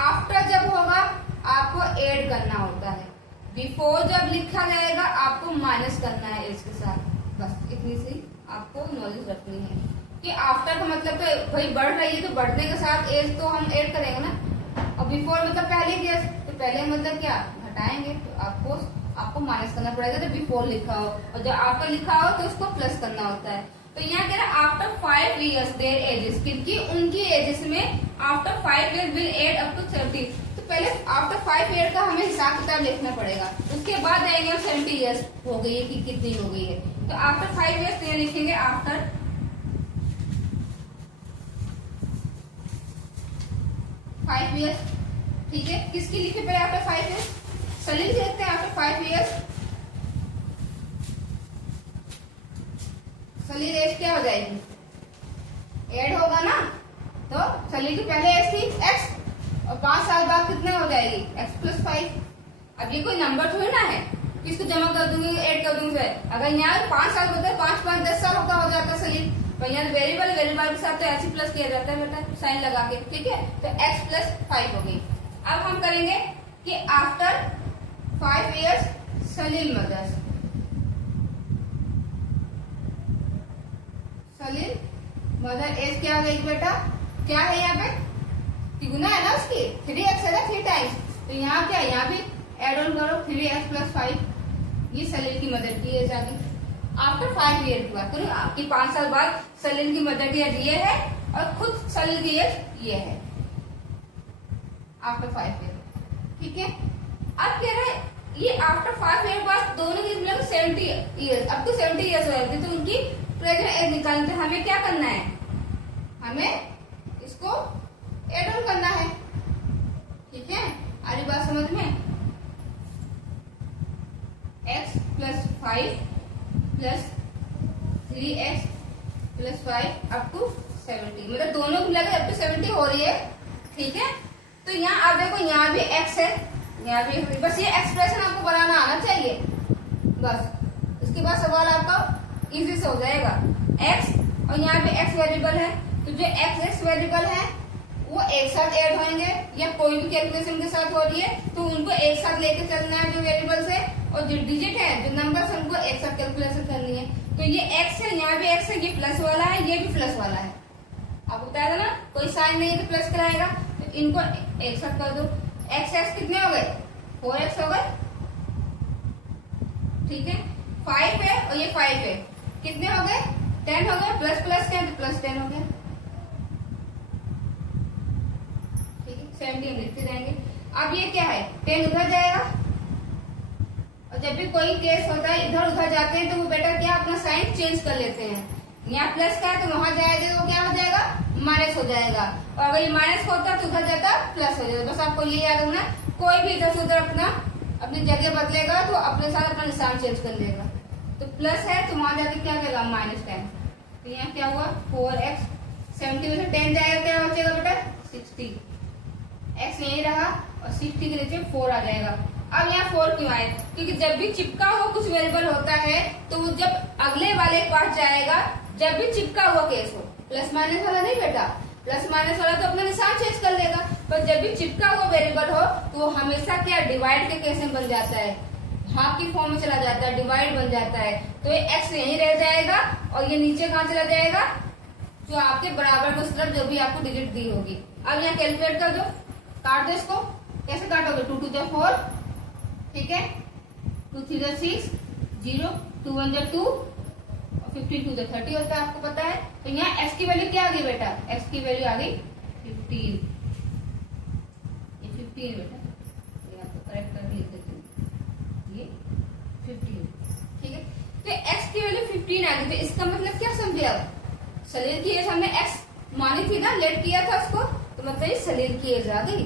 आफ्टर जब होगा आपको ऐड करना होता है, बिफोर जब लिखा जाएगा आपको माइनस करना है एज के साथ। बस इतनी सी आपको नॉलेज रखनी है कि आफ्टर का मतलब तो भाई बढ़ रही है तो बढ़ने के साथ एज तो हम ऐड करेंगे ना, और बिफोर मतलब पहले की एज, तो पहले मतलब क्या घटाएंगे, तो आपको माइनस करना पड़ेगा जब बिफोर लिखा हो, और जब आफ्टर लिखा हो तो उसको प्लस करना होता है। तो यहाँ कह रहा है आफ्टर 5 इयर्स देयर एजेस, क्योंकि उनकी एजेस में after 5 years will add up to 30। तो पहले आफ्टर 5 ईयर का हमें हिसाब किताब लिखना पड़ेगा, उसके बाद आएंगे हम 70 इयर्स हो गई है कि कितनी हो गई है। तो आफ्टर 5 इयर्स तो लिखेंगे आफ्टर 5 इयर्स। ठीक है, किसकी लिखे पहले आफ्टर 5 इयर्स, सलील लिखते हैं आफ्टर 5 इयर्स। सलील एज क्या हो जाएगी, ऐड होगा ना, तो सलील की पहले एज थी x, और 5 साल बाद कितने हो जाएगी x प्लस 5। अब ये कोई नंबर थोड़ी ना है इसको जमा कर दूंगी ऐड कर दूंगी। अगर यहाँ 5 साल होता है, 5 5 10 साल का हो जाता है सलील, तो यहाँ वेरिएबल के साथ तो ऐसे प्लस किया जाता है बेटा साइन लगा के। ठीक है, तो x प्लस 5 हो गई। अब हम करेंगे कि आफ्टर 5 इयर्स सलील मदर्स, सलील मदर एज क्या हो जाएगी बेटा, क्या है यहाँ पे तिगुना है ना उसकी, 3x है ना 3 टाइम्स, तो यहाँ क्या है, यहाँ भी एड ऑन करो 3x प्लस 5, ये सलील की मदर की एज आ गई। आफ्टर 5 ईयर की बात करूँ, आपकी 5 साल बाद सलील की मदर की एज ये है और खुद सलील की एज ये है आफ्टर 5 ईयर। ठीक है, अब कह रहे हैं ये आफ्टर 5 ईयर बाद दोनों की मिलकर 70 ईयर्स, अब तो 70 ईयर्स हो जाती, तो उनकी प्रेजेंट एज निकालते हमें क्या करना है, हमें इसको एड ऑन करना है। ठीक है, आ रही बात समझ में, x plus 5 plus 3x plus 5 up to 70, मतलब दोनों की मिलाकर अप टू 70 हो रही है। ठीक है, तो यहाँ आप देखो यहाँ भी x है, यहाँ भी, बस ये एक्सप्रेशन आपको बनाना आना चाहिए बस। इसके बाद सवाल आपका इजी से हो जाएगा। x और यहाँ पे x वेरिएबल है, तो जो x वेरिएबल है वो एक साथ ऐड होंगे, या कोई भी कैलकुलेशन के साथ हो रही है तो उनको एक साथ लेके चलना है जो वेरिएबल्स है, और जो डिजिट है जो नंबर्स है उनको एक साथ कैलकुलेशन करनी है। तो ये x है, यहाँ भी x है, ये प्लस वाला है, ये भी प्लस वाला है, आपको बताया था ना कोई साइन नहीं है तो प्लस कराएगा, तो इनको एक साथ कर दो। x कितने हो गए, 4x हो गए। ठीक है, 5 है और ये 5 है, कितने हो गए 10 हो गए, प्लस प्लस 10 तो प्लस 10 हो गया। ठीक है, 70 हम लिखते जाएंगे। अब ये क्या है, 10 उधर जाएगा, और जब भी कोई केस होता है इधर उधर जाते हैं तो वो बेटा क्या अपना साइन चेंज कर लेते हैं, यहाँ प्लस का है तो वहां जाएगा तो क्या हो जाएगा माइनस हो जाएगा, और अगर ये माइनस होता तो उधर जाता प्लस हो जाएगा। बस आपको ये याद रखना, कोई भी इधर से उधर अपनी जगह बदलेगा तो अपने साथ अपना निशान चेंज कर लेगा। तो प्लस है तो वहां जाके क्या करेगा -10, तो यहाँ क्या हुआ 4x, 70 में से 10 जाएगा क्या बचेगा बेटा 60, x यही रहा और 60 के नीचे 4 आ जाएगा। अब यहाँ 4 क्यों आए, क्योंकि जब भी चिपका हुआ कुछ वेरिएबल होता है तो वो जब अगले वाले के पास जाएगा, जब भी चिपका हुआ केस हो, प्लस माइनस वाला नहीं बेटा, प्लस माइनस वाला तो अपना निशान चेंज कर लेगा, पर जब भी चिपका हुआ वेरिएबल हो तो वो हमेशा क्या डिवाइड के केस में बन जाता है, हाफ की फॉर्म में चला जाता है, डिवाइड बन जाता है। तो ये x यहीं रह जाएगा और ये नीचे कहाँ चला जाएगा जो आपके बराबर को तरफ जो भी आपको डिजिट दी होगी। अब यहाँ कैलकुलेट कर दो, काट दो इसको। कैसे काटोगे? 2 2 4, ठीक है, 2 3 6, 0, 2 1 2, 15 2 30 होता है, आपको पता है। तो यहाँ x की वैल्यू क्या आ गई बेटा? x की वैल्यू आ गई 15। ये 15 बेटा, ये आपको करेक्ट कर लिख देती हूँ, ये 15, ठीक है। तो x की वैल्यू 15 आ गई, तो इसका मतलब क्या समझे आप? सलील की एज हमने x मानी थी ना, लेट किया था उसको, तो मतलब ये सलील की एज आ गई,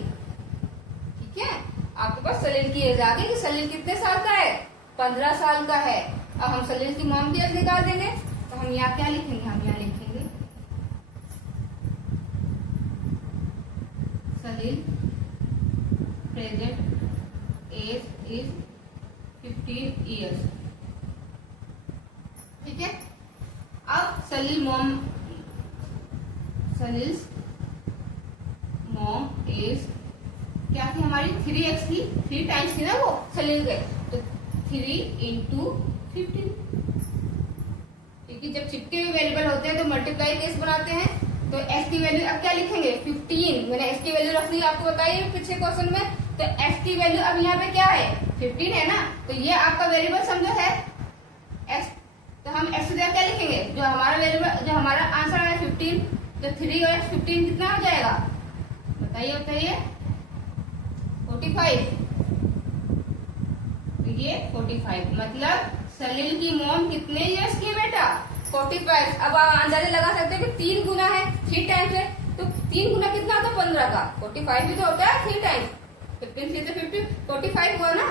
ठीक है। आपके पास सलील की एज आ गई कि सलील कितने साल का है? 15 साल का है। अब हम सलील की मॉम की एज निकाल देंगे, तो हम यहाँ क्या लिखेंगे? हम यहाँ लिखेंगे सलील प्रेजेंट एज इज 15 ईयर्स, ठीक है। अब सलील्स मॉम एज क्या थी हमारी? 3x थी, 3 टाइम्स थी ना वो सलील के, तो 3 into 15, क्योंकि जब चिपके हुए वेरिएबल होते हैं तो मल्टीप्लाई केस बनाते हैं। तो x की वैल्यू अब क्या लिखेंगे? 15। मैंने x की वैल्यू रख ली, आपको बताइए पिछले क्वेश्चन में। तो x की वैल्यू अब यहाँ पे क्या है? 15 है ना, तो ये आपका वेरिएबल समझो है x। तो हम x की जगह क्या लिखेंगे? जो हमारा वेरिएबल, जो हमारा आंसर है 15, तो 3 और 15 कितना हो जाएगा? बताइए 45। तो ये 45, मतलब सलील की मॉम कितने इयर्स की है बेटा? 45। अब आप अंदाजा लगा सकते हो कि 3 गुना है, 3 टाइम्स है, तो 3 गुना कितना होता है? 15 का। 45 भी तो होता है 3 टाइम्स, 15 3 तो 50, 45 हुआ ना।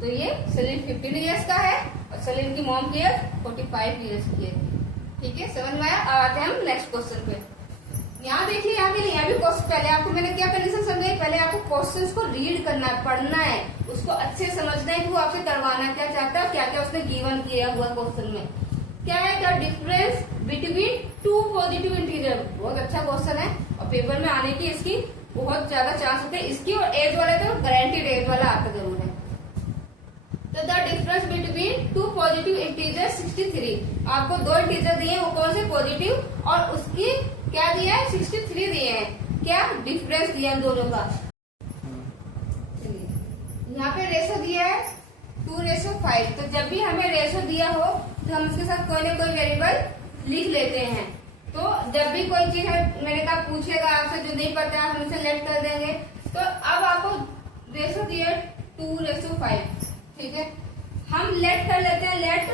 तो ये सलील 15 इयर्स का है और सलील की मॉम की एज 45 इयर्स की है, ठीक है। समझ में आया? अब आते हैं हम नेक्स्ट क्वेश्चन पे। यहाँ देखिए, यहाँ भी क्वेश्चन, पहले आपको मैंने क्या कंडीशन समझाई? पहले आपको क्वेश्चंस को रीड करना है, पढ़ना है, उसको अच्छे समझना है कि वो आपसे करवाना क्या चाहता है, क्या क्या उसने गिवन किया हुआ क्वेश्चन में। क्या है? The difference between 2 positive integer. बहुत अच्छा क्वेश्चन है और पेपर में आने की इसकी बहुत ज्यादा चांस होते हैं। इसकी और एज वाले तो गारंटीड एज वाला आता जरूर है। तो the difference between 2 positive integer 63। आपको 2 इंटीजर दिए, वो कौन से? पॉजिटिव, और उसकी क्या दिया है? 63 दिए हैं। क्या डिफरेंस दिया दोनों का? यहाँ पे रेशो दिया है 2:5। तो जब भी हमें रेशो दिया हो तो हम उसके साथ कोई ना कोई वेरिएबल लिख लेते हैं। तो जब भी कोई चीज है, मैंने कहा पूछेगा आपसे, जो नहीं पता हम उसे लेट कर देंगे। तो अब आपको रेशो दिया 2:5, ठीक है। हम लेट कर लेते हैं, लेट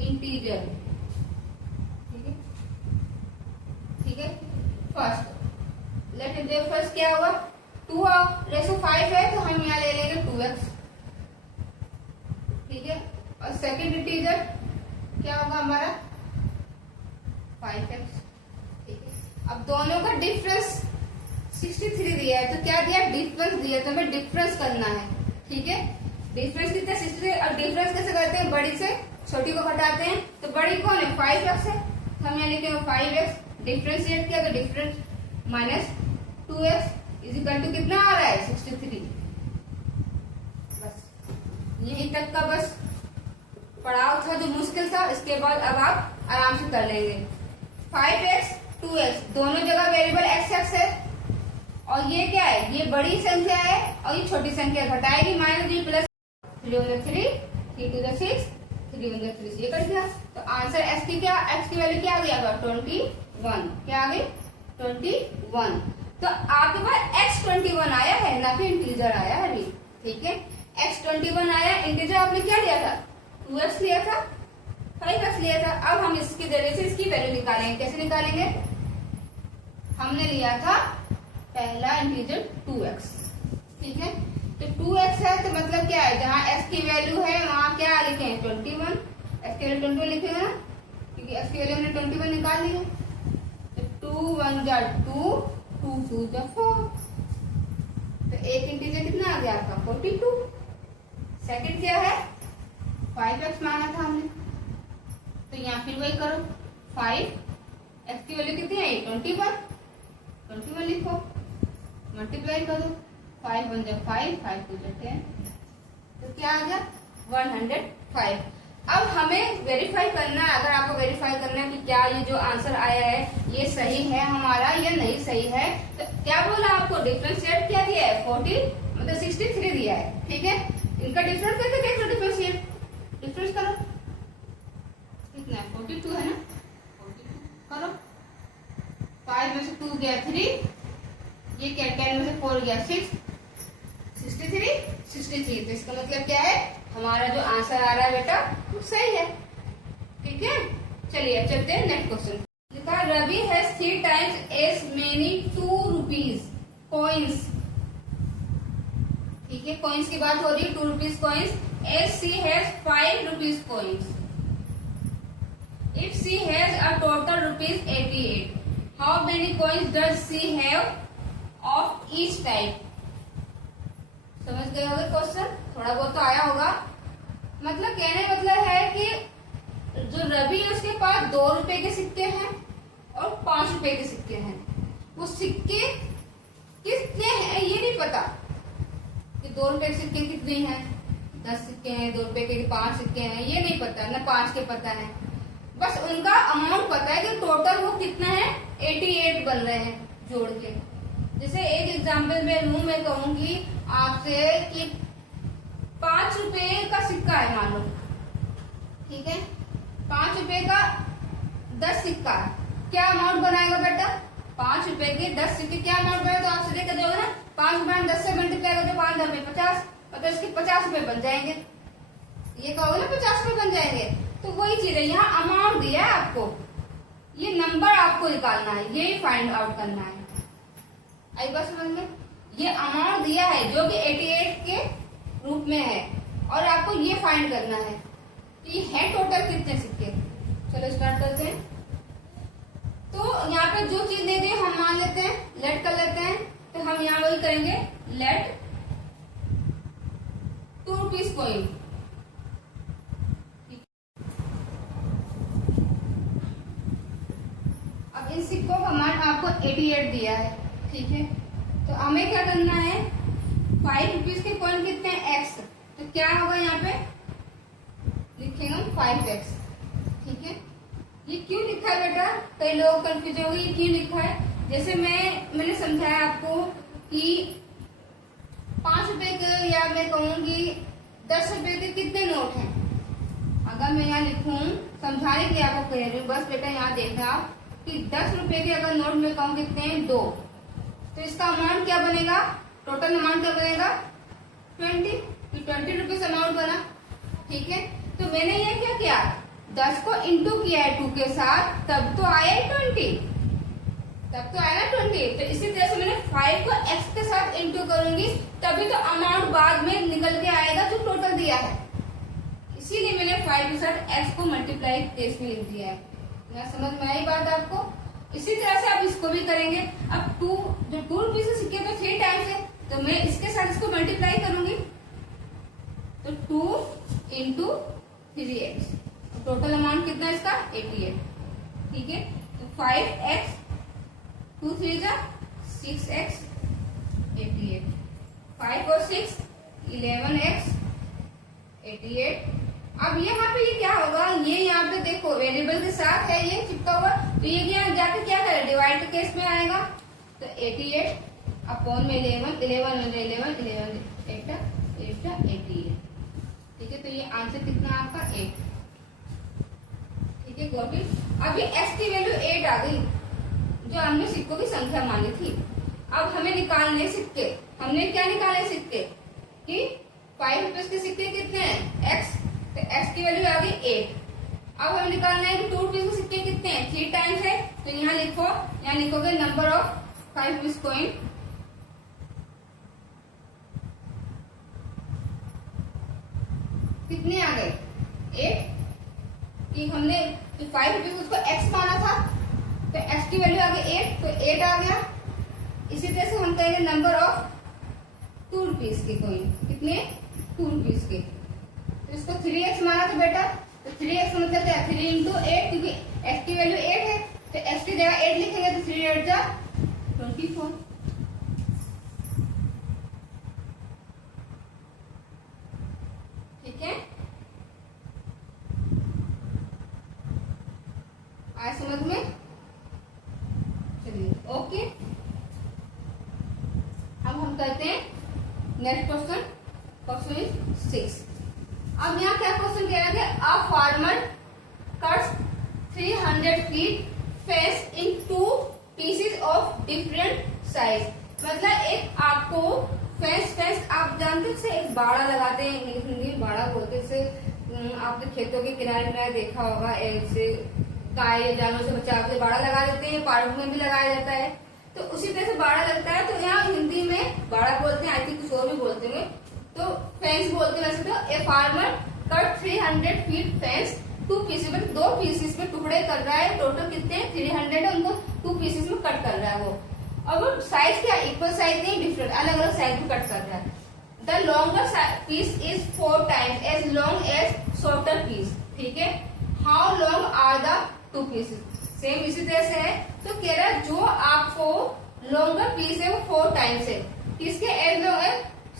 इंटीजर, ठीक है। फर्स्ट लेट इंटीजर, फर्स्ट क्या होगा? 2:5 है, तो हम यहाँ ले लेंगे 2x, ठीक है। और सेकंड इंटीजर क्या होगा हमारा? 5x, ठीक है। अब दोनों का डिफरेंस 63 दिया है, तो क्या दिया? डिफरेंस दिया, तो हमें डिफरेंस करना है, ठीक है। डिफरेंस कितना? 63। और डिफरेंस कैसे करते हैं? बड़ी से छोटी को घटाते हैं, तो बड़ी कौन है? 5x है, तो हम यहाँ लिखेंगे 5x। डिफरेंशिएट किया तो difference minus 2x is equal to कितना आ रहा है? 63। बस यही तक का बस पड़ाव था जो मुश्किल था। इसके बाद अब आप आराम से कर लेंगे। 5x 2x दोनों जगह वेरिएबल x है, और ये क्या है? ये बड़ी संख्या है और ये छोटी संख्या, घटाएगी minus ji plus 3 3 3 to the 6 3 1 3, ये कर दिया। तो आंसर x की क्या? x की वैल्यू क्या आ गई? 21। क्या आ गई? 21। तो आपके पास x21 आया है, ना कि इंटीजर आया है अभी, ठीक है। x21 आया, इंटीजर आपने क्या लिया था? 2x लिया था, 5x लिया था। अब हम इसके जरिए से इसकी वैल्यू निकालेंगे। कैसे निकालेंगे? हमने लिया था पहला इंटीजर 2x, ठीक है। तो 2x है, तो मतलब क्या है? जहां x की वैल्यू है वहां क्या लिखेंगे? 21। x की वैल्यू 21 लिखेंगे ना, क्योंकि x की वैल्यू हमने 21 निकाल ली है। तो 2 1 जा 2, 2 2 जा 4। तो एक इंटीजर कितना आ गया आपका? 42। सेकंड क्या है? 5x माना था हमने, तो यहाँ फिर वही करो। 5 x की वैल्यू कितनी है? 21 लिखो, मल्टीप्लाई करो। 5 1 जा 5, 5 2 जा 10, तो क्या आ गया? 105। अब हमें वेरीफाई करना है, अगर आपको वेरीफाई करना है कि क्या ये जो आंसर आया है ये सही है हमारा या नहीं सही है, तो क्या बोला आपको, डिफरेंशिएट क्या दिया है, 40 मतलब 63 दिया है। ठीक है, इनका डिफरेंस करके देख लो, डिफरेंशिएट, डिफरेंस करो, कितना है 42 है ना, 42 करो, 5 में से 2 गया 3, ये क्या 10 में से 4 गया 6, 63, तो इसका मतलब क्या है, हमारा जो आंसर आ रहा है बेटा वो सही है। ठीक है, चलिए अब चलते हैं नेक्स्ट क्वेश्चन। लिखा Ravi has 3 times as many 2 rupees coins. ठीक है, कॉइन्स की बात हो रही है, 2 rupees coins, as she has 5 rupees coins, if she has a total rupees 88, how many coins does she have of each type. समझ गए होंगे क्वेश्चन, थोड़ा बहुत तो आया होगा। मतलब कहने मतलब है कि जो रवि है उसके पास 2 रुपए के सिक्के हैं और 5 रुपए के सिक्के हैं, वो सिक्के कितने हैं ये नहीं पता कि 2 रुपए के सिक्के कितने हैं, 10 सिक्के हैं, 2 रुपए के 5 सिक्के हैं, ये नहीं पता, न 5 के पता है, बस उनका अमाउंट पता है कि टोटल वो कितना है, 88 बन रहे हैं जोड़ के। जैसे एक एग्जाम्पल में लूं, मैं कहूंगी आपसे कि 5 रुपए का सिक्का है मान लो, ठीक है, 5 रुपए का 10 सिक्का, क्या अमाउंट बनाएगा बेटा, 5 रुपए के 10 सिक्के क्या अमाउंट बनाएगा, तो आप सीधे कर दोगे ना, 5 रुपए 10 से मल्टीप्लाई कर दो, 5 10 50, मतलब इसके 50 रुपए बन जाएंगे, ये कहोगे ना 50 रुपए बन जाएंगे। तो वही चीज है, यहाँ अमाउंट दिया है आपको, ये नंबर आपको निकालना है, यही फाइंड आउट करना है। आई बात समझ में, ये अमाउंट दिया है जो कि 88 के रूप में है और आपको ये फाइंड करना है कि है टोटल कितने सिक्के। चलो स्टार्ट करते हैं। तो यहाँ पे जो चीज दे दी हम मान लेते हैं, लेट कर लेते हैं, तो हम यहाँ वही करेंगे, लेट 2 रुपीज कॉइन। अब इन सिक्कों का मान आपको 88 दिया है, ठीक है, तो हमें क्या करना है, 5 रुपीज के कॉइन कितने हैं, एक्स, तो क्या होगा यहाँ पे लिखेंगे हम 5x। ठीक है, ये क्यों लिखा है बेटा, कई लोग कंफ्यूज हो गए ये क्यों लिखा है। जैसे मैंने समझाया आपको कि 5 रुपए के, या मैं कहूंगी 10 रुपए के कितने नोट हैं, अगर मैं यहाँ लिखूं समझाने के लिए आपको कह रही हूँ, बस बेटा यहाँ देखना कि 10 रुपए के अगर नोट में कहूँ कितने हैं 2, तो इसका अमाउंट क्या बनेगा, टोटल अमाउंट क्या बनेगा 20, तो 20 रुपीज अमाउंट बना। ठीक है, तो मैंने ये क्या किया, 10 को इंटू किया है 2 के साथ, तब तो आया 20, तब तो आया ना 20। तो इसी तरह से मैंने 5 को x के साथ इंटू करूंगी, तभी तो अमाउंट बाद में निकल के आएगा जो टोटल दिया है, इसीलिए मैंने 5 के साथ x को मल्टीप्लाई केस में लिख दिया है। यहाँ समझ में आई बात आपको। इसी तरह से आप इसको भी करेंगे। अब 2 रुपीज के सिक्के तो 3 टाइम्स है, तो मैं इसके साथ इसको मल्टीप्लाई करूंगी, तो 2 इंटू 3x, टोटल अमाउंट कितना है इसका 88। ठीक है, तो 5x 2 3 जा 6x 88, 5 और 6 11x 88। अब यहाँ पे ये क्या होगा, ये यहाँ पे देखो वेरिएबल के साथ है ये चिपका हुआ, तो ये यहाँ जाके क्या करे, डिवाइड के केस में आएगा, तो 88 अपॉन में 11 11 में 11 11 8 88। ठीक है, तो ये आंसर कितना आपका 8। ठीक है, गॉट इट। अभी x की वैल्यू 8 आ गई, जो हमने सिक्कों की संख्या मानी थी। अब हमें निकालने सिक्के, हमने क्या निकाले सिक्के कि 5 रुपीज के सिक्के कितने हैं x, तो x की वैल्यू आ गई 8। अब हमें निकालना है कि 2 रुपीज के सिक्के कितने हैं, 3 टाइम्स है, तो यहाँ लिखो, यहाँ लिखोगे नंबर ऑफ 5 रुपीज कॉइन, कितने आ गए 8, कि हमने 5 रुपीज उसको x माना था, तो x की वैल्यू आ गई 8, तो 8 आ गया। इसी तरह से हम कहेंगे नंबर ऑफ 2 रुपीज के कॉइन, कितने 2 रुपीज के, तो इसको 3x माना था बेटा, तो 3x का मतलब क्या, 3 इंटू 8, क्योंकि x की वैल्यू 8 है, तो x की जगह 8 लिखेंगे, तो 3 8 जा 24। ठीक है, करते हैं नेक्स्ट क्वेश्चन, क्वेश्चन इज 6। अब यहाँ क्या क्वेश्चन कह रहा है, a farmer cuts 300 feet fence in 2 pieces of different size. मतलब एक आपको फेंस आप जानते हैं, एक बाड़ा लगाते हैं, हिंदी में बाड़ा बोलते हैं। जैसे आपने खेतों के किनारे किनारे देखा होगा, ऐसे गाय या जानवर से बचा के बाड़ा लगा देते हैं, पार्क में भी लगाया जाता है। तो उसी तरह से बाड़ा लगता है। तो यहाँ हिंदी में बाड़ा बोलते हैं, आई थिंक कुछ और भी बोलते हैं। तो फेंस बोलते हैं वैसे तो। A farmer cut 300 feet fence 2 pieces में, 2 पीसेस में टुकड़े कर रहा है। टोटल कितने 300 है, उनको 2 पीसेस में कट कर रहा है वो। अब साइज क्या, इक्वल साइज नहीं, डिफरेंट अलग अलग साइज में कट कर रहा है। The longer piece is 4 times as long as shorter piece. ठीक है, how long are the 2 pieces, same इसी तरह से है। तो कह रहा है जो आपको लॉन्गर पीस है वो 4 टाइम्स है, किसके एज लॉन्ग है,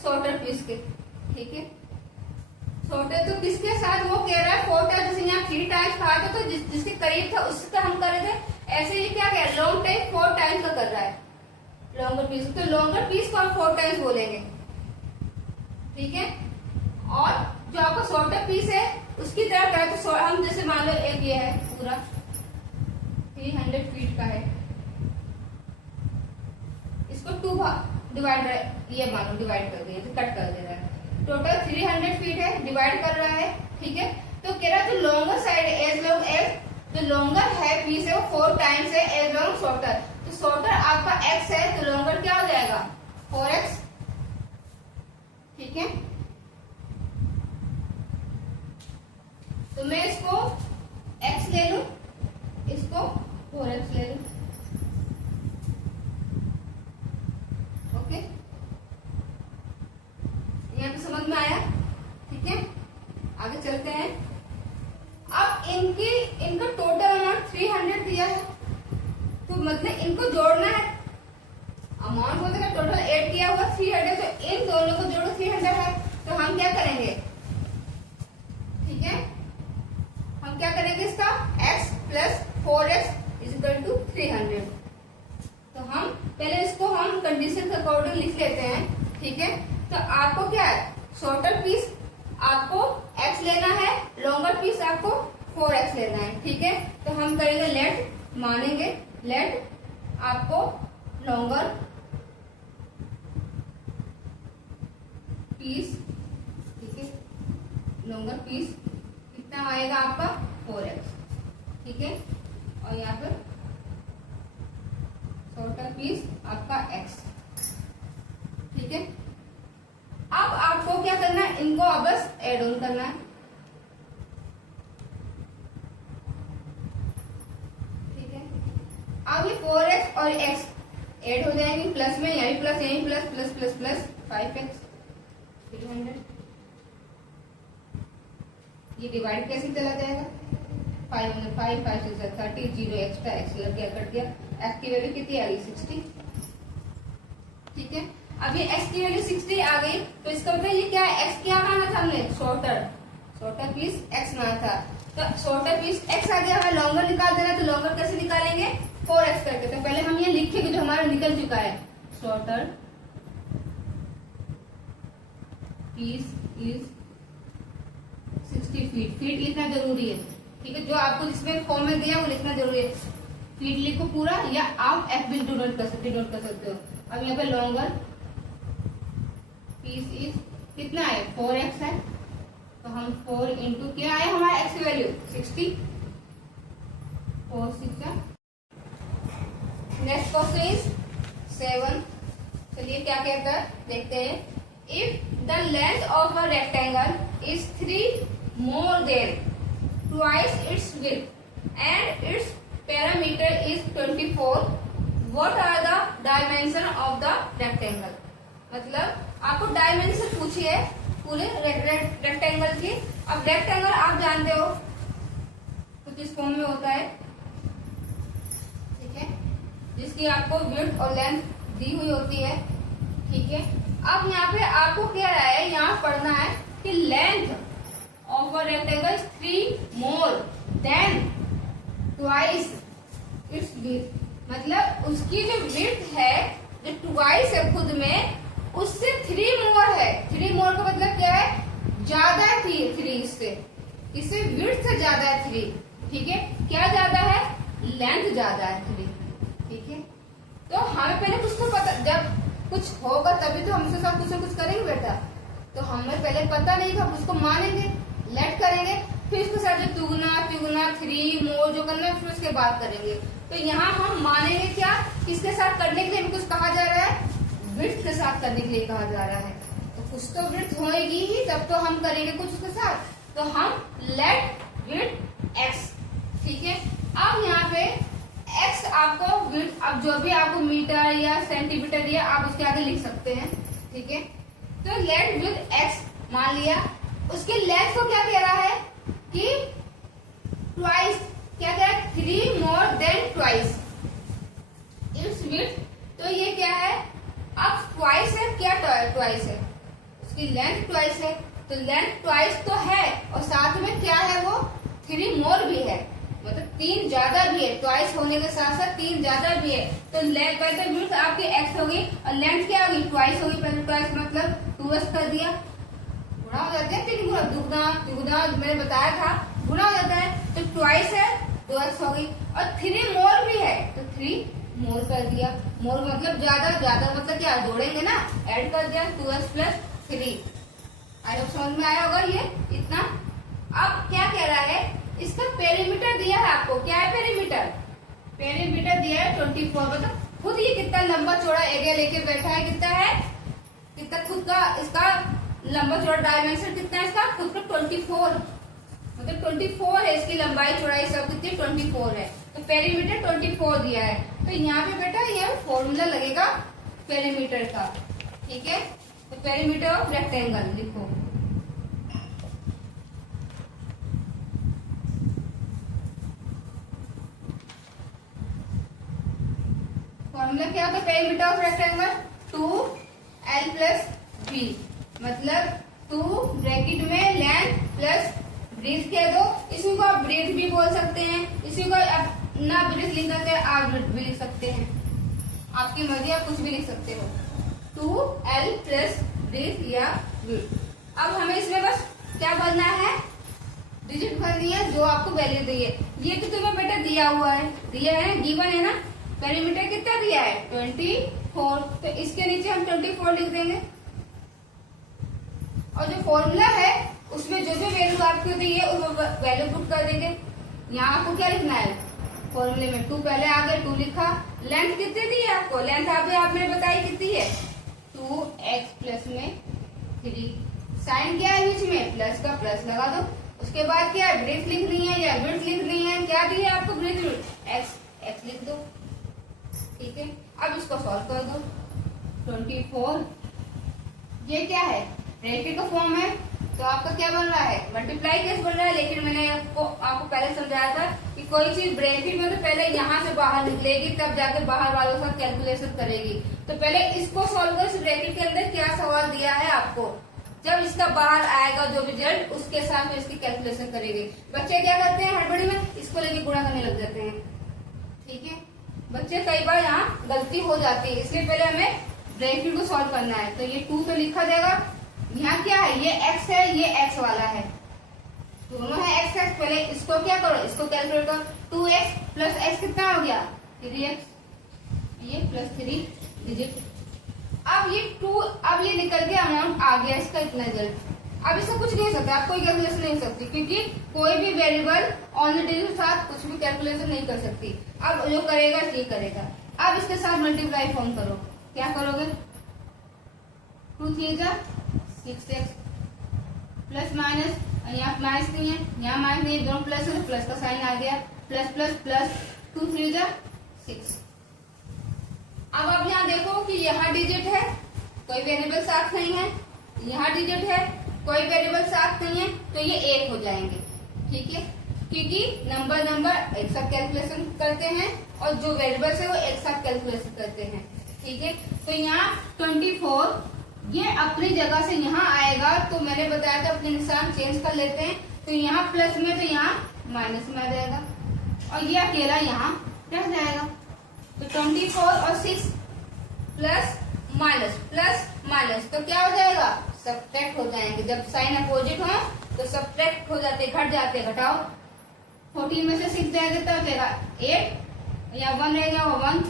शॉर्टर पीस के। ठीक है, शॉर्टर तो किसके साथ, वो कह रहा है 4 टाइम्स। जैसे यहाँ 3 टाइम्स कहा था, तो जिसके करीब था उसका हम कर रहे थे। ऐसे ही क्या कह लॉन्ग टाइम 4 टाइम्स का कर रहा है लॉन्गर पीस। तो लॉन्गर पीस को आप 4 टाइम्स बोलेंगे। ठीक है, और जो आपका शॉर्टर पीस है उसकी तरह करें तो हम जैसे मान लो एक ये है पूरा 300 फीट का है, इसको 2 डिवाइड, ये मानो डिवाइड कर दिया, कट कर दे रहा है। टोटल 300 फीट है, डिवाइड कर रहा है। ठीक है, तो कह रहा है जो longer side as long as, जो लॉन्गर है पीस है वो 4 टाइम्स है एज लॉन्ग शॉर्टर। तो शॉर्टर आपका x है, तो लॉन्गर क्या हो जाएगा 4x। ठीक है, तो मैं इसको x ले लूं, इसको 4x ले लूं। ओके, यहाँ पे समझ में आया। ठीक है, आगे चलते हैं। अब इनका टोटल अमाउंट 300 दिया है, तो मतलब इनको जोड़ना है। अमाउंट बोलते हैं टोटल 8 किया हुआ 300, तो इन दोनों को जोड़ो 300 है। तो हम क्या करेंगे, ठीक है, हम क्या करेंगे, इसका x plus 4x is equal to 300। तो हम पहले इसको हम कंडीशन के अकॉर्डिंग लिख लेते हैं। ठीक है, तो आपको क्या है, शॉर्टर पीस आपको x लेना है, लॉन्गर पीस आपको 4x लेना है। ठीक है, तो हम करेंगे लेट, मानेंगे लेट आपको लॉन्गर पीस, ठीक है, लॉन्गर पीस कितना आएगा आपका 4x। ठीक है, और यहाँ पर शॉर्टर पीस आपका x। ठीक है, अब आपको क्या करना है, इनको अब बस एड ऑन करना है। ठीक है, अब ये 4x और x एड हो जाएंगे, प्लस में यही प्लस यही plus plus plus plus 5x 300। ये डिवाइड कैसे चला जाएगा, 5 में 5 5 से 30, 0 एक्स्ट्रा x लग गया, कट गया। x की वैल्यू कितनी आ गई 60। ठीक है, अब ये x की वैल्यू 60 आ गई, तो इसका मतलब ये क्या है, x क्या माना था हमने, शॉर्टर पीस x माना था। तो शॉर्टर पीस x आ गया, हमें लॉन्गर निकाल देना। तो लॉन्गर कैसे निकालेंगे, 4x करके। तो पहले हम ये लिखेंगे जो हमारा निकल चुका है, shorter piece is 60 feet. Feet लिखना जरूरी है। ठीक है, जो आपको जिसमें फॉर्म में दिया वो लिखना जरूरी है। फीट लिखो पूरा, या आप f भी नोट कर सकते हो। अब यहाँ पे लॉन्गर पीस इज कितना है, 4x है। तो हम 4 इंटू क्या आया हमारा x की वैल्यू 60, 4 6। Next question is 7। चलिए क्या कहता है देखते हैं। If the length of a rectangle is 3 more than twice its width and its perimeter is 24, what are the dimension of the rectangle। मतलब आपको डायमेंशन पूछी है पूरे रेक्टेंगल की। अब रेक्टेंगल आप जानते हो कुछ इस फॉर्म में होता है। ठीक है, जिसकी आपको विड्थ और लेंथ दी हुई होती है। ठीक है, अब यहाँ पे आपको क्या रहा है, यहाँ पढ़ना है कि length of a rectangle is 3 more than twice its width। मतलब उसकी जो width है, जो twice है खुद में, उससे 3 मोर है। 3 मोर का मतलब क्या है, ज्यादा है 3 इससे, इससे विड्थ से ज्यादा है 3, ठीक है। क्या ज्यादा है, लेंथ ज्यादा है 3, ठीक है। तो हमें पहले कुछ तो पता, जब कुछ होगा तभी तो हम उसके साथ कुछ ना कुछ करेंगे बेटा। तो हमें पहले पता नहीं था, उसको मानेंगे, लेट करेंगे, फिर उसके साथ जो दुगना तिगुना 3 मोर जो करना है फिर उसके बाद करेंगे। तो यहाँ हम मानेंगे क्या, किसके साथ करने के लिए हमें कुछ कहा जा रहा है, विड्थ के साथ करने के लिए कहा जा रहा है। तो कुछ तो विड्थ होएगी ही, तब तो हम करेंगे कुछ उसके साथ। तो हम लेट विड्थ एक्स, ठीक है। अब यहाँ पे एक्स आपको विड्थ, अब जो भी आपको मीटर या सेंटीमीटर दिया आप उसके आगे लिख सकते हैं, ठीक है। तो लेट विड्थ एक्स मान लिया, उसके लेंथ को क्या कह रहा है कि ट्वाइस, क्या कह रहा है, 3 more than twice its width. तो ये क्या है, अब ट्वाइस है, क्या ट्वाइस है, उसकी लेंथ ट्वाइस है, तो लेंथ ट्वाइस तो है और साथ में क्या है वो 3 मोर भी है, मतलब 3 ज्यादा भी है, ट्वाइस होने के साथ साथ 3 ज्यादा भी है। तो लेंथ पहले विड्थ आपकी एक्स होगी और लेंथ क्या होगी, ट्वाइस होगी। पहले ट्वाइस मतलब 2x कर दिया, गुणा हो जाते हैं, तीन गुना दुगना तिगुना मैंने बताया था, गुणा हो जाता है। तो ट्वाइस है 2x हो गई और 3 मोर भी है तो 3 मोर कर दिया। मोर मतलब ज्यादा, ज्यादा मतलब क्या, जोड़ेंगे ना, ऐड कर दिया 2x + 3। आई होप समझ में आया होगा ये इतना। अब क्या कह रहा है, इसका पेरीमीटर दिया है आपको, क्या है पेरीमीटर, पेरीमीटर दिया है 24, मतलब खुद ये कितना लंबा चौड़ा एरिया लेके बैठा है, कितना है, कितना खुद का इसका लंबा चौड़ा डायमेंशन कितना है इसका, खुद का 24, मतलब 24 है इसकी लंबाई चौड़ाई सब कितनी 24 है। तो पेरीमीटर 24 दिया है। तो यहाँ पे बेटा ये फॉर्मूला लगेगा पेरीमीटर का, ठीक है। तो पेरीमीटर ऑफ रेक्टेंगल लिखो, फॉर्मूला क्या होता है perimeter of rectangle, 2l + b, मतलब 2 ब्रैकेट में लेंथ प्लस ब्रीथ कह दो, इसी को आप ब्रीथ भी बोल सकते हैं, इसी को आप ना ब्रीथ लिख सकते हैं, आप भी लिख सकते हैं, आपकी मर्जी, आप कुछ भी लिख सकते हो। 2l + ब्रीथ या ब्रीथ। अब हमें इसमें बस क्या भरना है, डिजिट भरनी है जो आपको वैल्यू दी है। ये तो तुम्हें बेटा दिया हुआ है, दिया है, गिवन है ना, पेरीमीटर कितना दिया है 24, तो इसके नीचे हम 24 लिख देंगे और जो फॉर्मूला है उसमें जो जो वैल्यू आपको दी है उस वैल्यू पुट कर देंगे। यहाँ आपको क्या लिखना है, फॉर्मूले में 2 पहले आ गए, 2 लिखा, लेंथ कितनी दी है आपको, लेंथ आपने बताई कितनी है 2x + 3, साइन क्या है बीच में, प्लस का प्लस लगा दो। उसके बाद क्या है, ब्रीथ लिखनी है या विड्थ लिखनी है, क्या दी है आपको ब्रीथ, x लिख दो, ठीक है। अब इसको सॉल्व कर दो, 24 ये क्या है, ब्रैकेट का फॉर्म है, तो आपका क्या बन रहा है, मल्टीप्लाई केस बन रहा है। लेकिन मैंने आपको पहले समझाया था कि कोई चीज ब्रैकेट में तो पहले यहाँ से बाहर निकलेगी तब जाके बाहर वालों का कैलकुलेशन करेगी। तो पहले इसको सॉल्व करो, इस ब्रैकेट के अंदर क्या सवाल दिया है आपको, जब इसका बाहर आएगा जो रिजल्ट उसके साथ में इसकी कैलकुलेशन करेंगे। बच्चे क्या करते हैं हड़बड़ी में, इसको लेके गुणा करने लग जाते हैं, ठीक है। बच्चे कई बार यहाँ गलती हो जाती है, इसलिए पहले हमें ब्रैकेट को सॉल्व करना है। तो ये 2 तो लिखा जाएगा, यहाँ क्या है, ये x है, ये x वाला है, दोनों है x। पहले इसको क्या करो, इसको कैलकुलेट करो, 2x + x कितना हो गया 3x, ये +3 डिजिट। अब ये 2, अब ये निकल के अमाउंट आ गया इसका इतना रिजल्ट। अब इसका कुछ नहीं सकता, आप कोई कैलकुलेशन नहीं कर सकती, क्योंकि कोई भी वेरिएबल ऑन द डिजिट के साथ कुछ भी कैलकुलेशन नहीं कर सकती। अब जो करेगा ये करेगा। अब इसके साथ मल्टीप्लाई फॉर्म करो, क्या करोगे, 2 3 जा 6x प्लस माइनस, यहाँ माइनस नहीं है, यहाँ माइनस नहीं है, दोनों प्लस है तो प्लस का साइन आ गया, प्लस प्लस प्लस 2 3 जा 6। अब आप यहाँ देखो कि यहाँ डिजिट है, कोई वेरिएबल साथ नहीं है, यहाँ डिजिट है, कोई वेरिएबल साथ नहीं है, तो ये 1 हो जाएंगे, ठीक है। क्योंकि नंबर एक साथ कैलकुलेशन करते हैं और जो वेरिएबल्स है वो एक साथ कैलकुलेशन करते हैं, ठीक है। तो यहाँ 24 ये अपनी जगह से यहाँ आएगा, तो मैंने बताया था अपने निशान चेंज कर लेते हैं, तो यहाँ प्लस में तो यहाँ माइनस में आ जाएगा और ये अकेला यहाँ रह जाएगा। तो 24 और 6 + माइनस प्लस माइनस, तो क्या हो जाएगा, सब्ट्रैक्ट हो जाएंगे। जब साइन अपोजिट हो तो सब्ट्रैक्ट हो जाते, घट जाते। घटाओ, 14 में से 6 जाएगा तो जाएगा 8, या 1 रहेगा, वो 1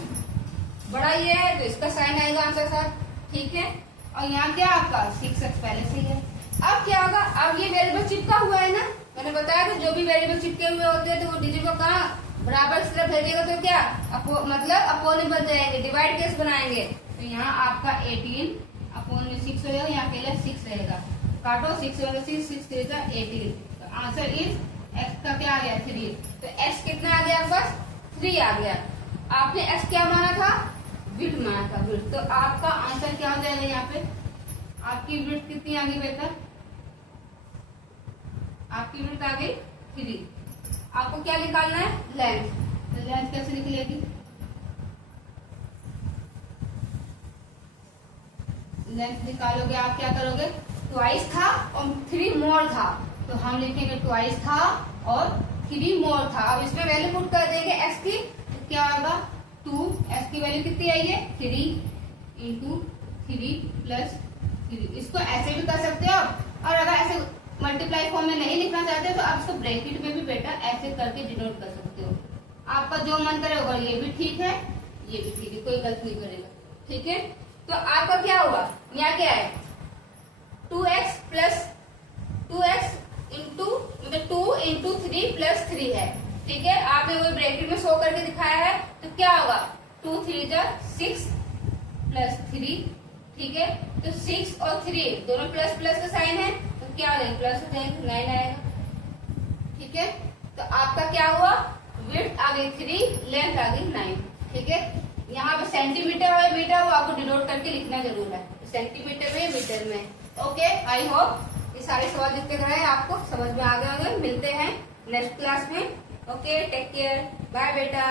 बड़ा ये है तो इसका साइन आएगा आंसर साथ, ठीक है। और यहाँ क्या आपका 6x पहले से ही है। अब क्या होगा, अब ये वेरिएबल चिपका हुआ है ना, मैंने बताया कि जो भी वेरिएबल चिपके हुए होते हैं तो वो डिजिट को कहाँ बराबर की तरफ भेजेगा, तो क्या मतलब अपोन में बन जाएंगे, डिवाइड केस बनाएंगे। तो यहाँ आपका 18 अपोन में 6 हो जाएगा, यहाँ अकेला 6 रहेगा, काटो 6 होगा 6 3 जा 18। तो आंसर इज x का क्या आ गया 3। तो x कितना आ गया आपके पास 3 आ गया। आपने x क्या माना था, विड्थ माना था, विड्थ। तो आपका आंसर क्या हो जाएगा, यहाँ पे आपकी विड्थ कितनी आ गई बेटा, आपकी विड्थ आ गई 3। आपको क्या निकालना है, लेंथ। तो लेंथ कैसे निकलेगी, लेंथ निकालोगे आप क्या करोगे, ट्वाइस था और 3 मोर था, तो हम लिखेंगे ट्वाइस था और 3 मोर था। अब इसमें वैल्यू पुट कर देंगे x की, तो क्या होगा 2, x की वैल्यू कितनी आई है 3 इंटू 3 प्लस 3। इसको ऐसे भी कर सकते हो आप, और अगर ऐसे मल्टीप्लाई फॉर्म में नहीं लिखना चाहते तो आप इसको ब्रैकेट में भी बेटा ऐसे करके डिनोट कर सकते हो। आपका जो मन करे होगा, ये भी ठीक है ये भी ठीक है, कोई गलत नहीं करेगा, ठीक है। तो आपका क्या होगा, यहाँ क्या है 2x प्लस 2x इंटू मतलब 2 इंटू 3 प्लस 3 है, ठीक है। आपने वो ब्रैकेट में शो करके दिखाया है, तो क्या होगा 2 3 जा 6 प्लस 3, ठीक है। तो 6 और 3 दोनों प्लस प्लस का साइन है, तो क्या हो जाएगा प्लस हो जाएगा, 9 आएगा, ठीक है। तो आपका क्या हुआ, विड्थ आ गई 3, लेंथ आ गई 9, ठीक है। यहाँ पे सेंटीमीटर और मीटर वो आपको डिनोट करके लिखना जरूर है, सेंटीमीटर में मीटर में। ओके, आई होप ये सारे सवाल जितने रहे आपको समझ में आ गए होंगे। मिलते हैं नेक्स्ट क्लास में। ओके, टेक केयर, बाय बेटा।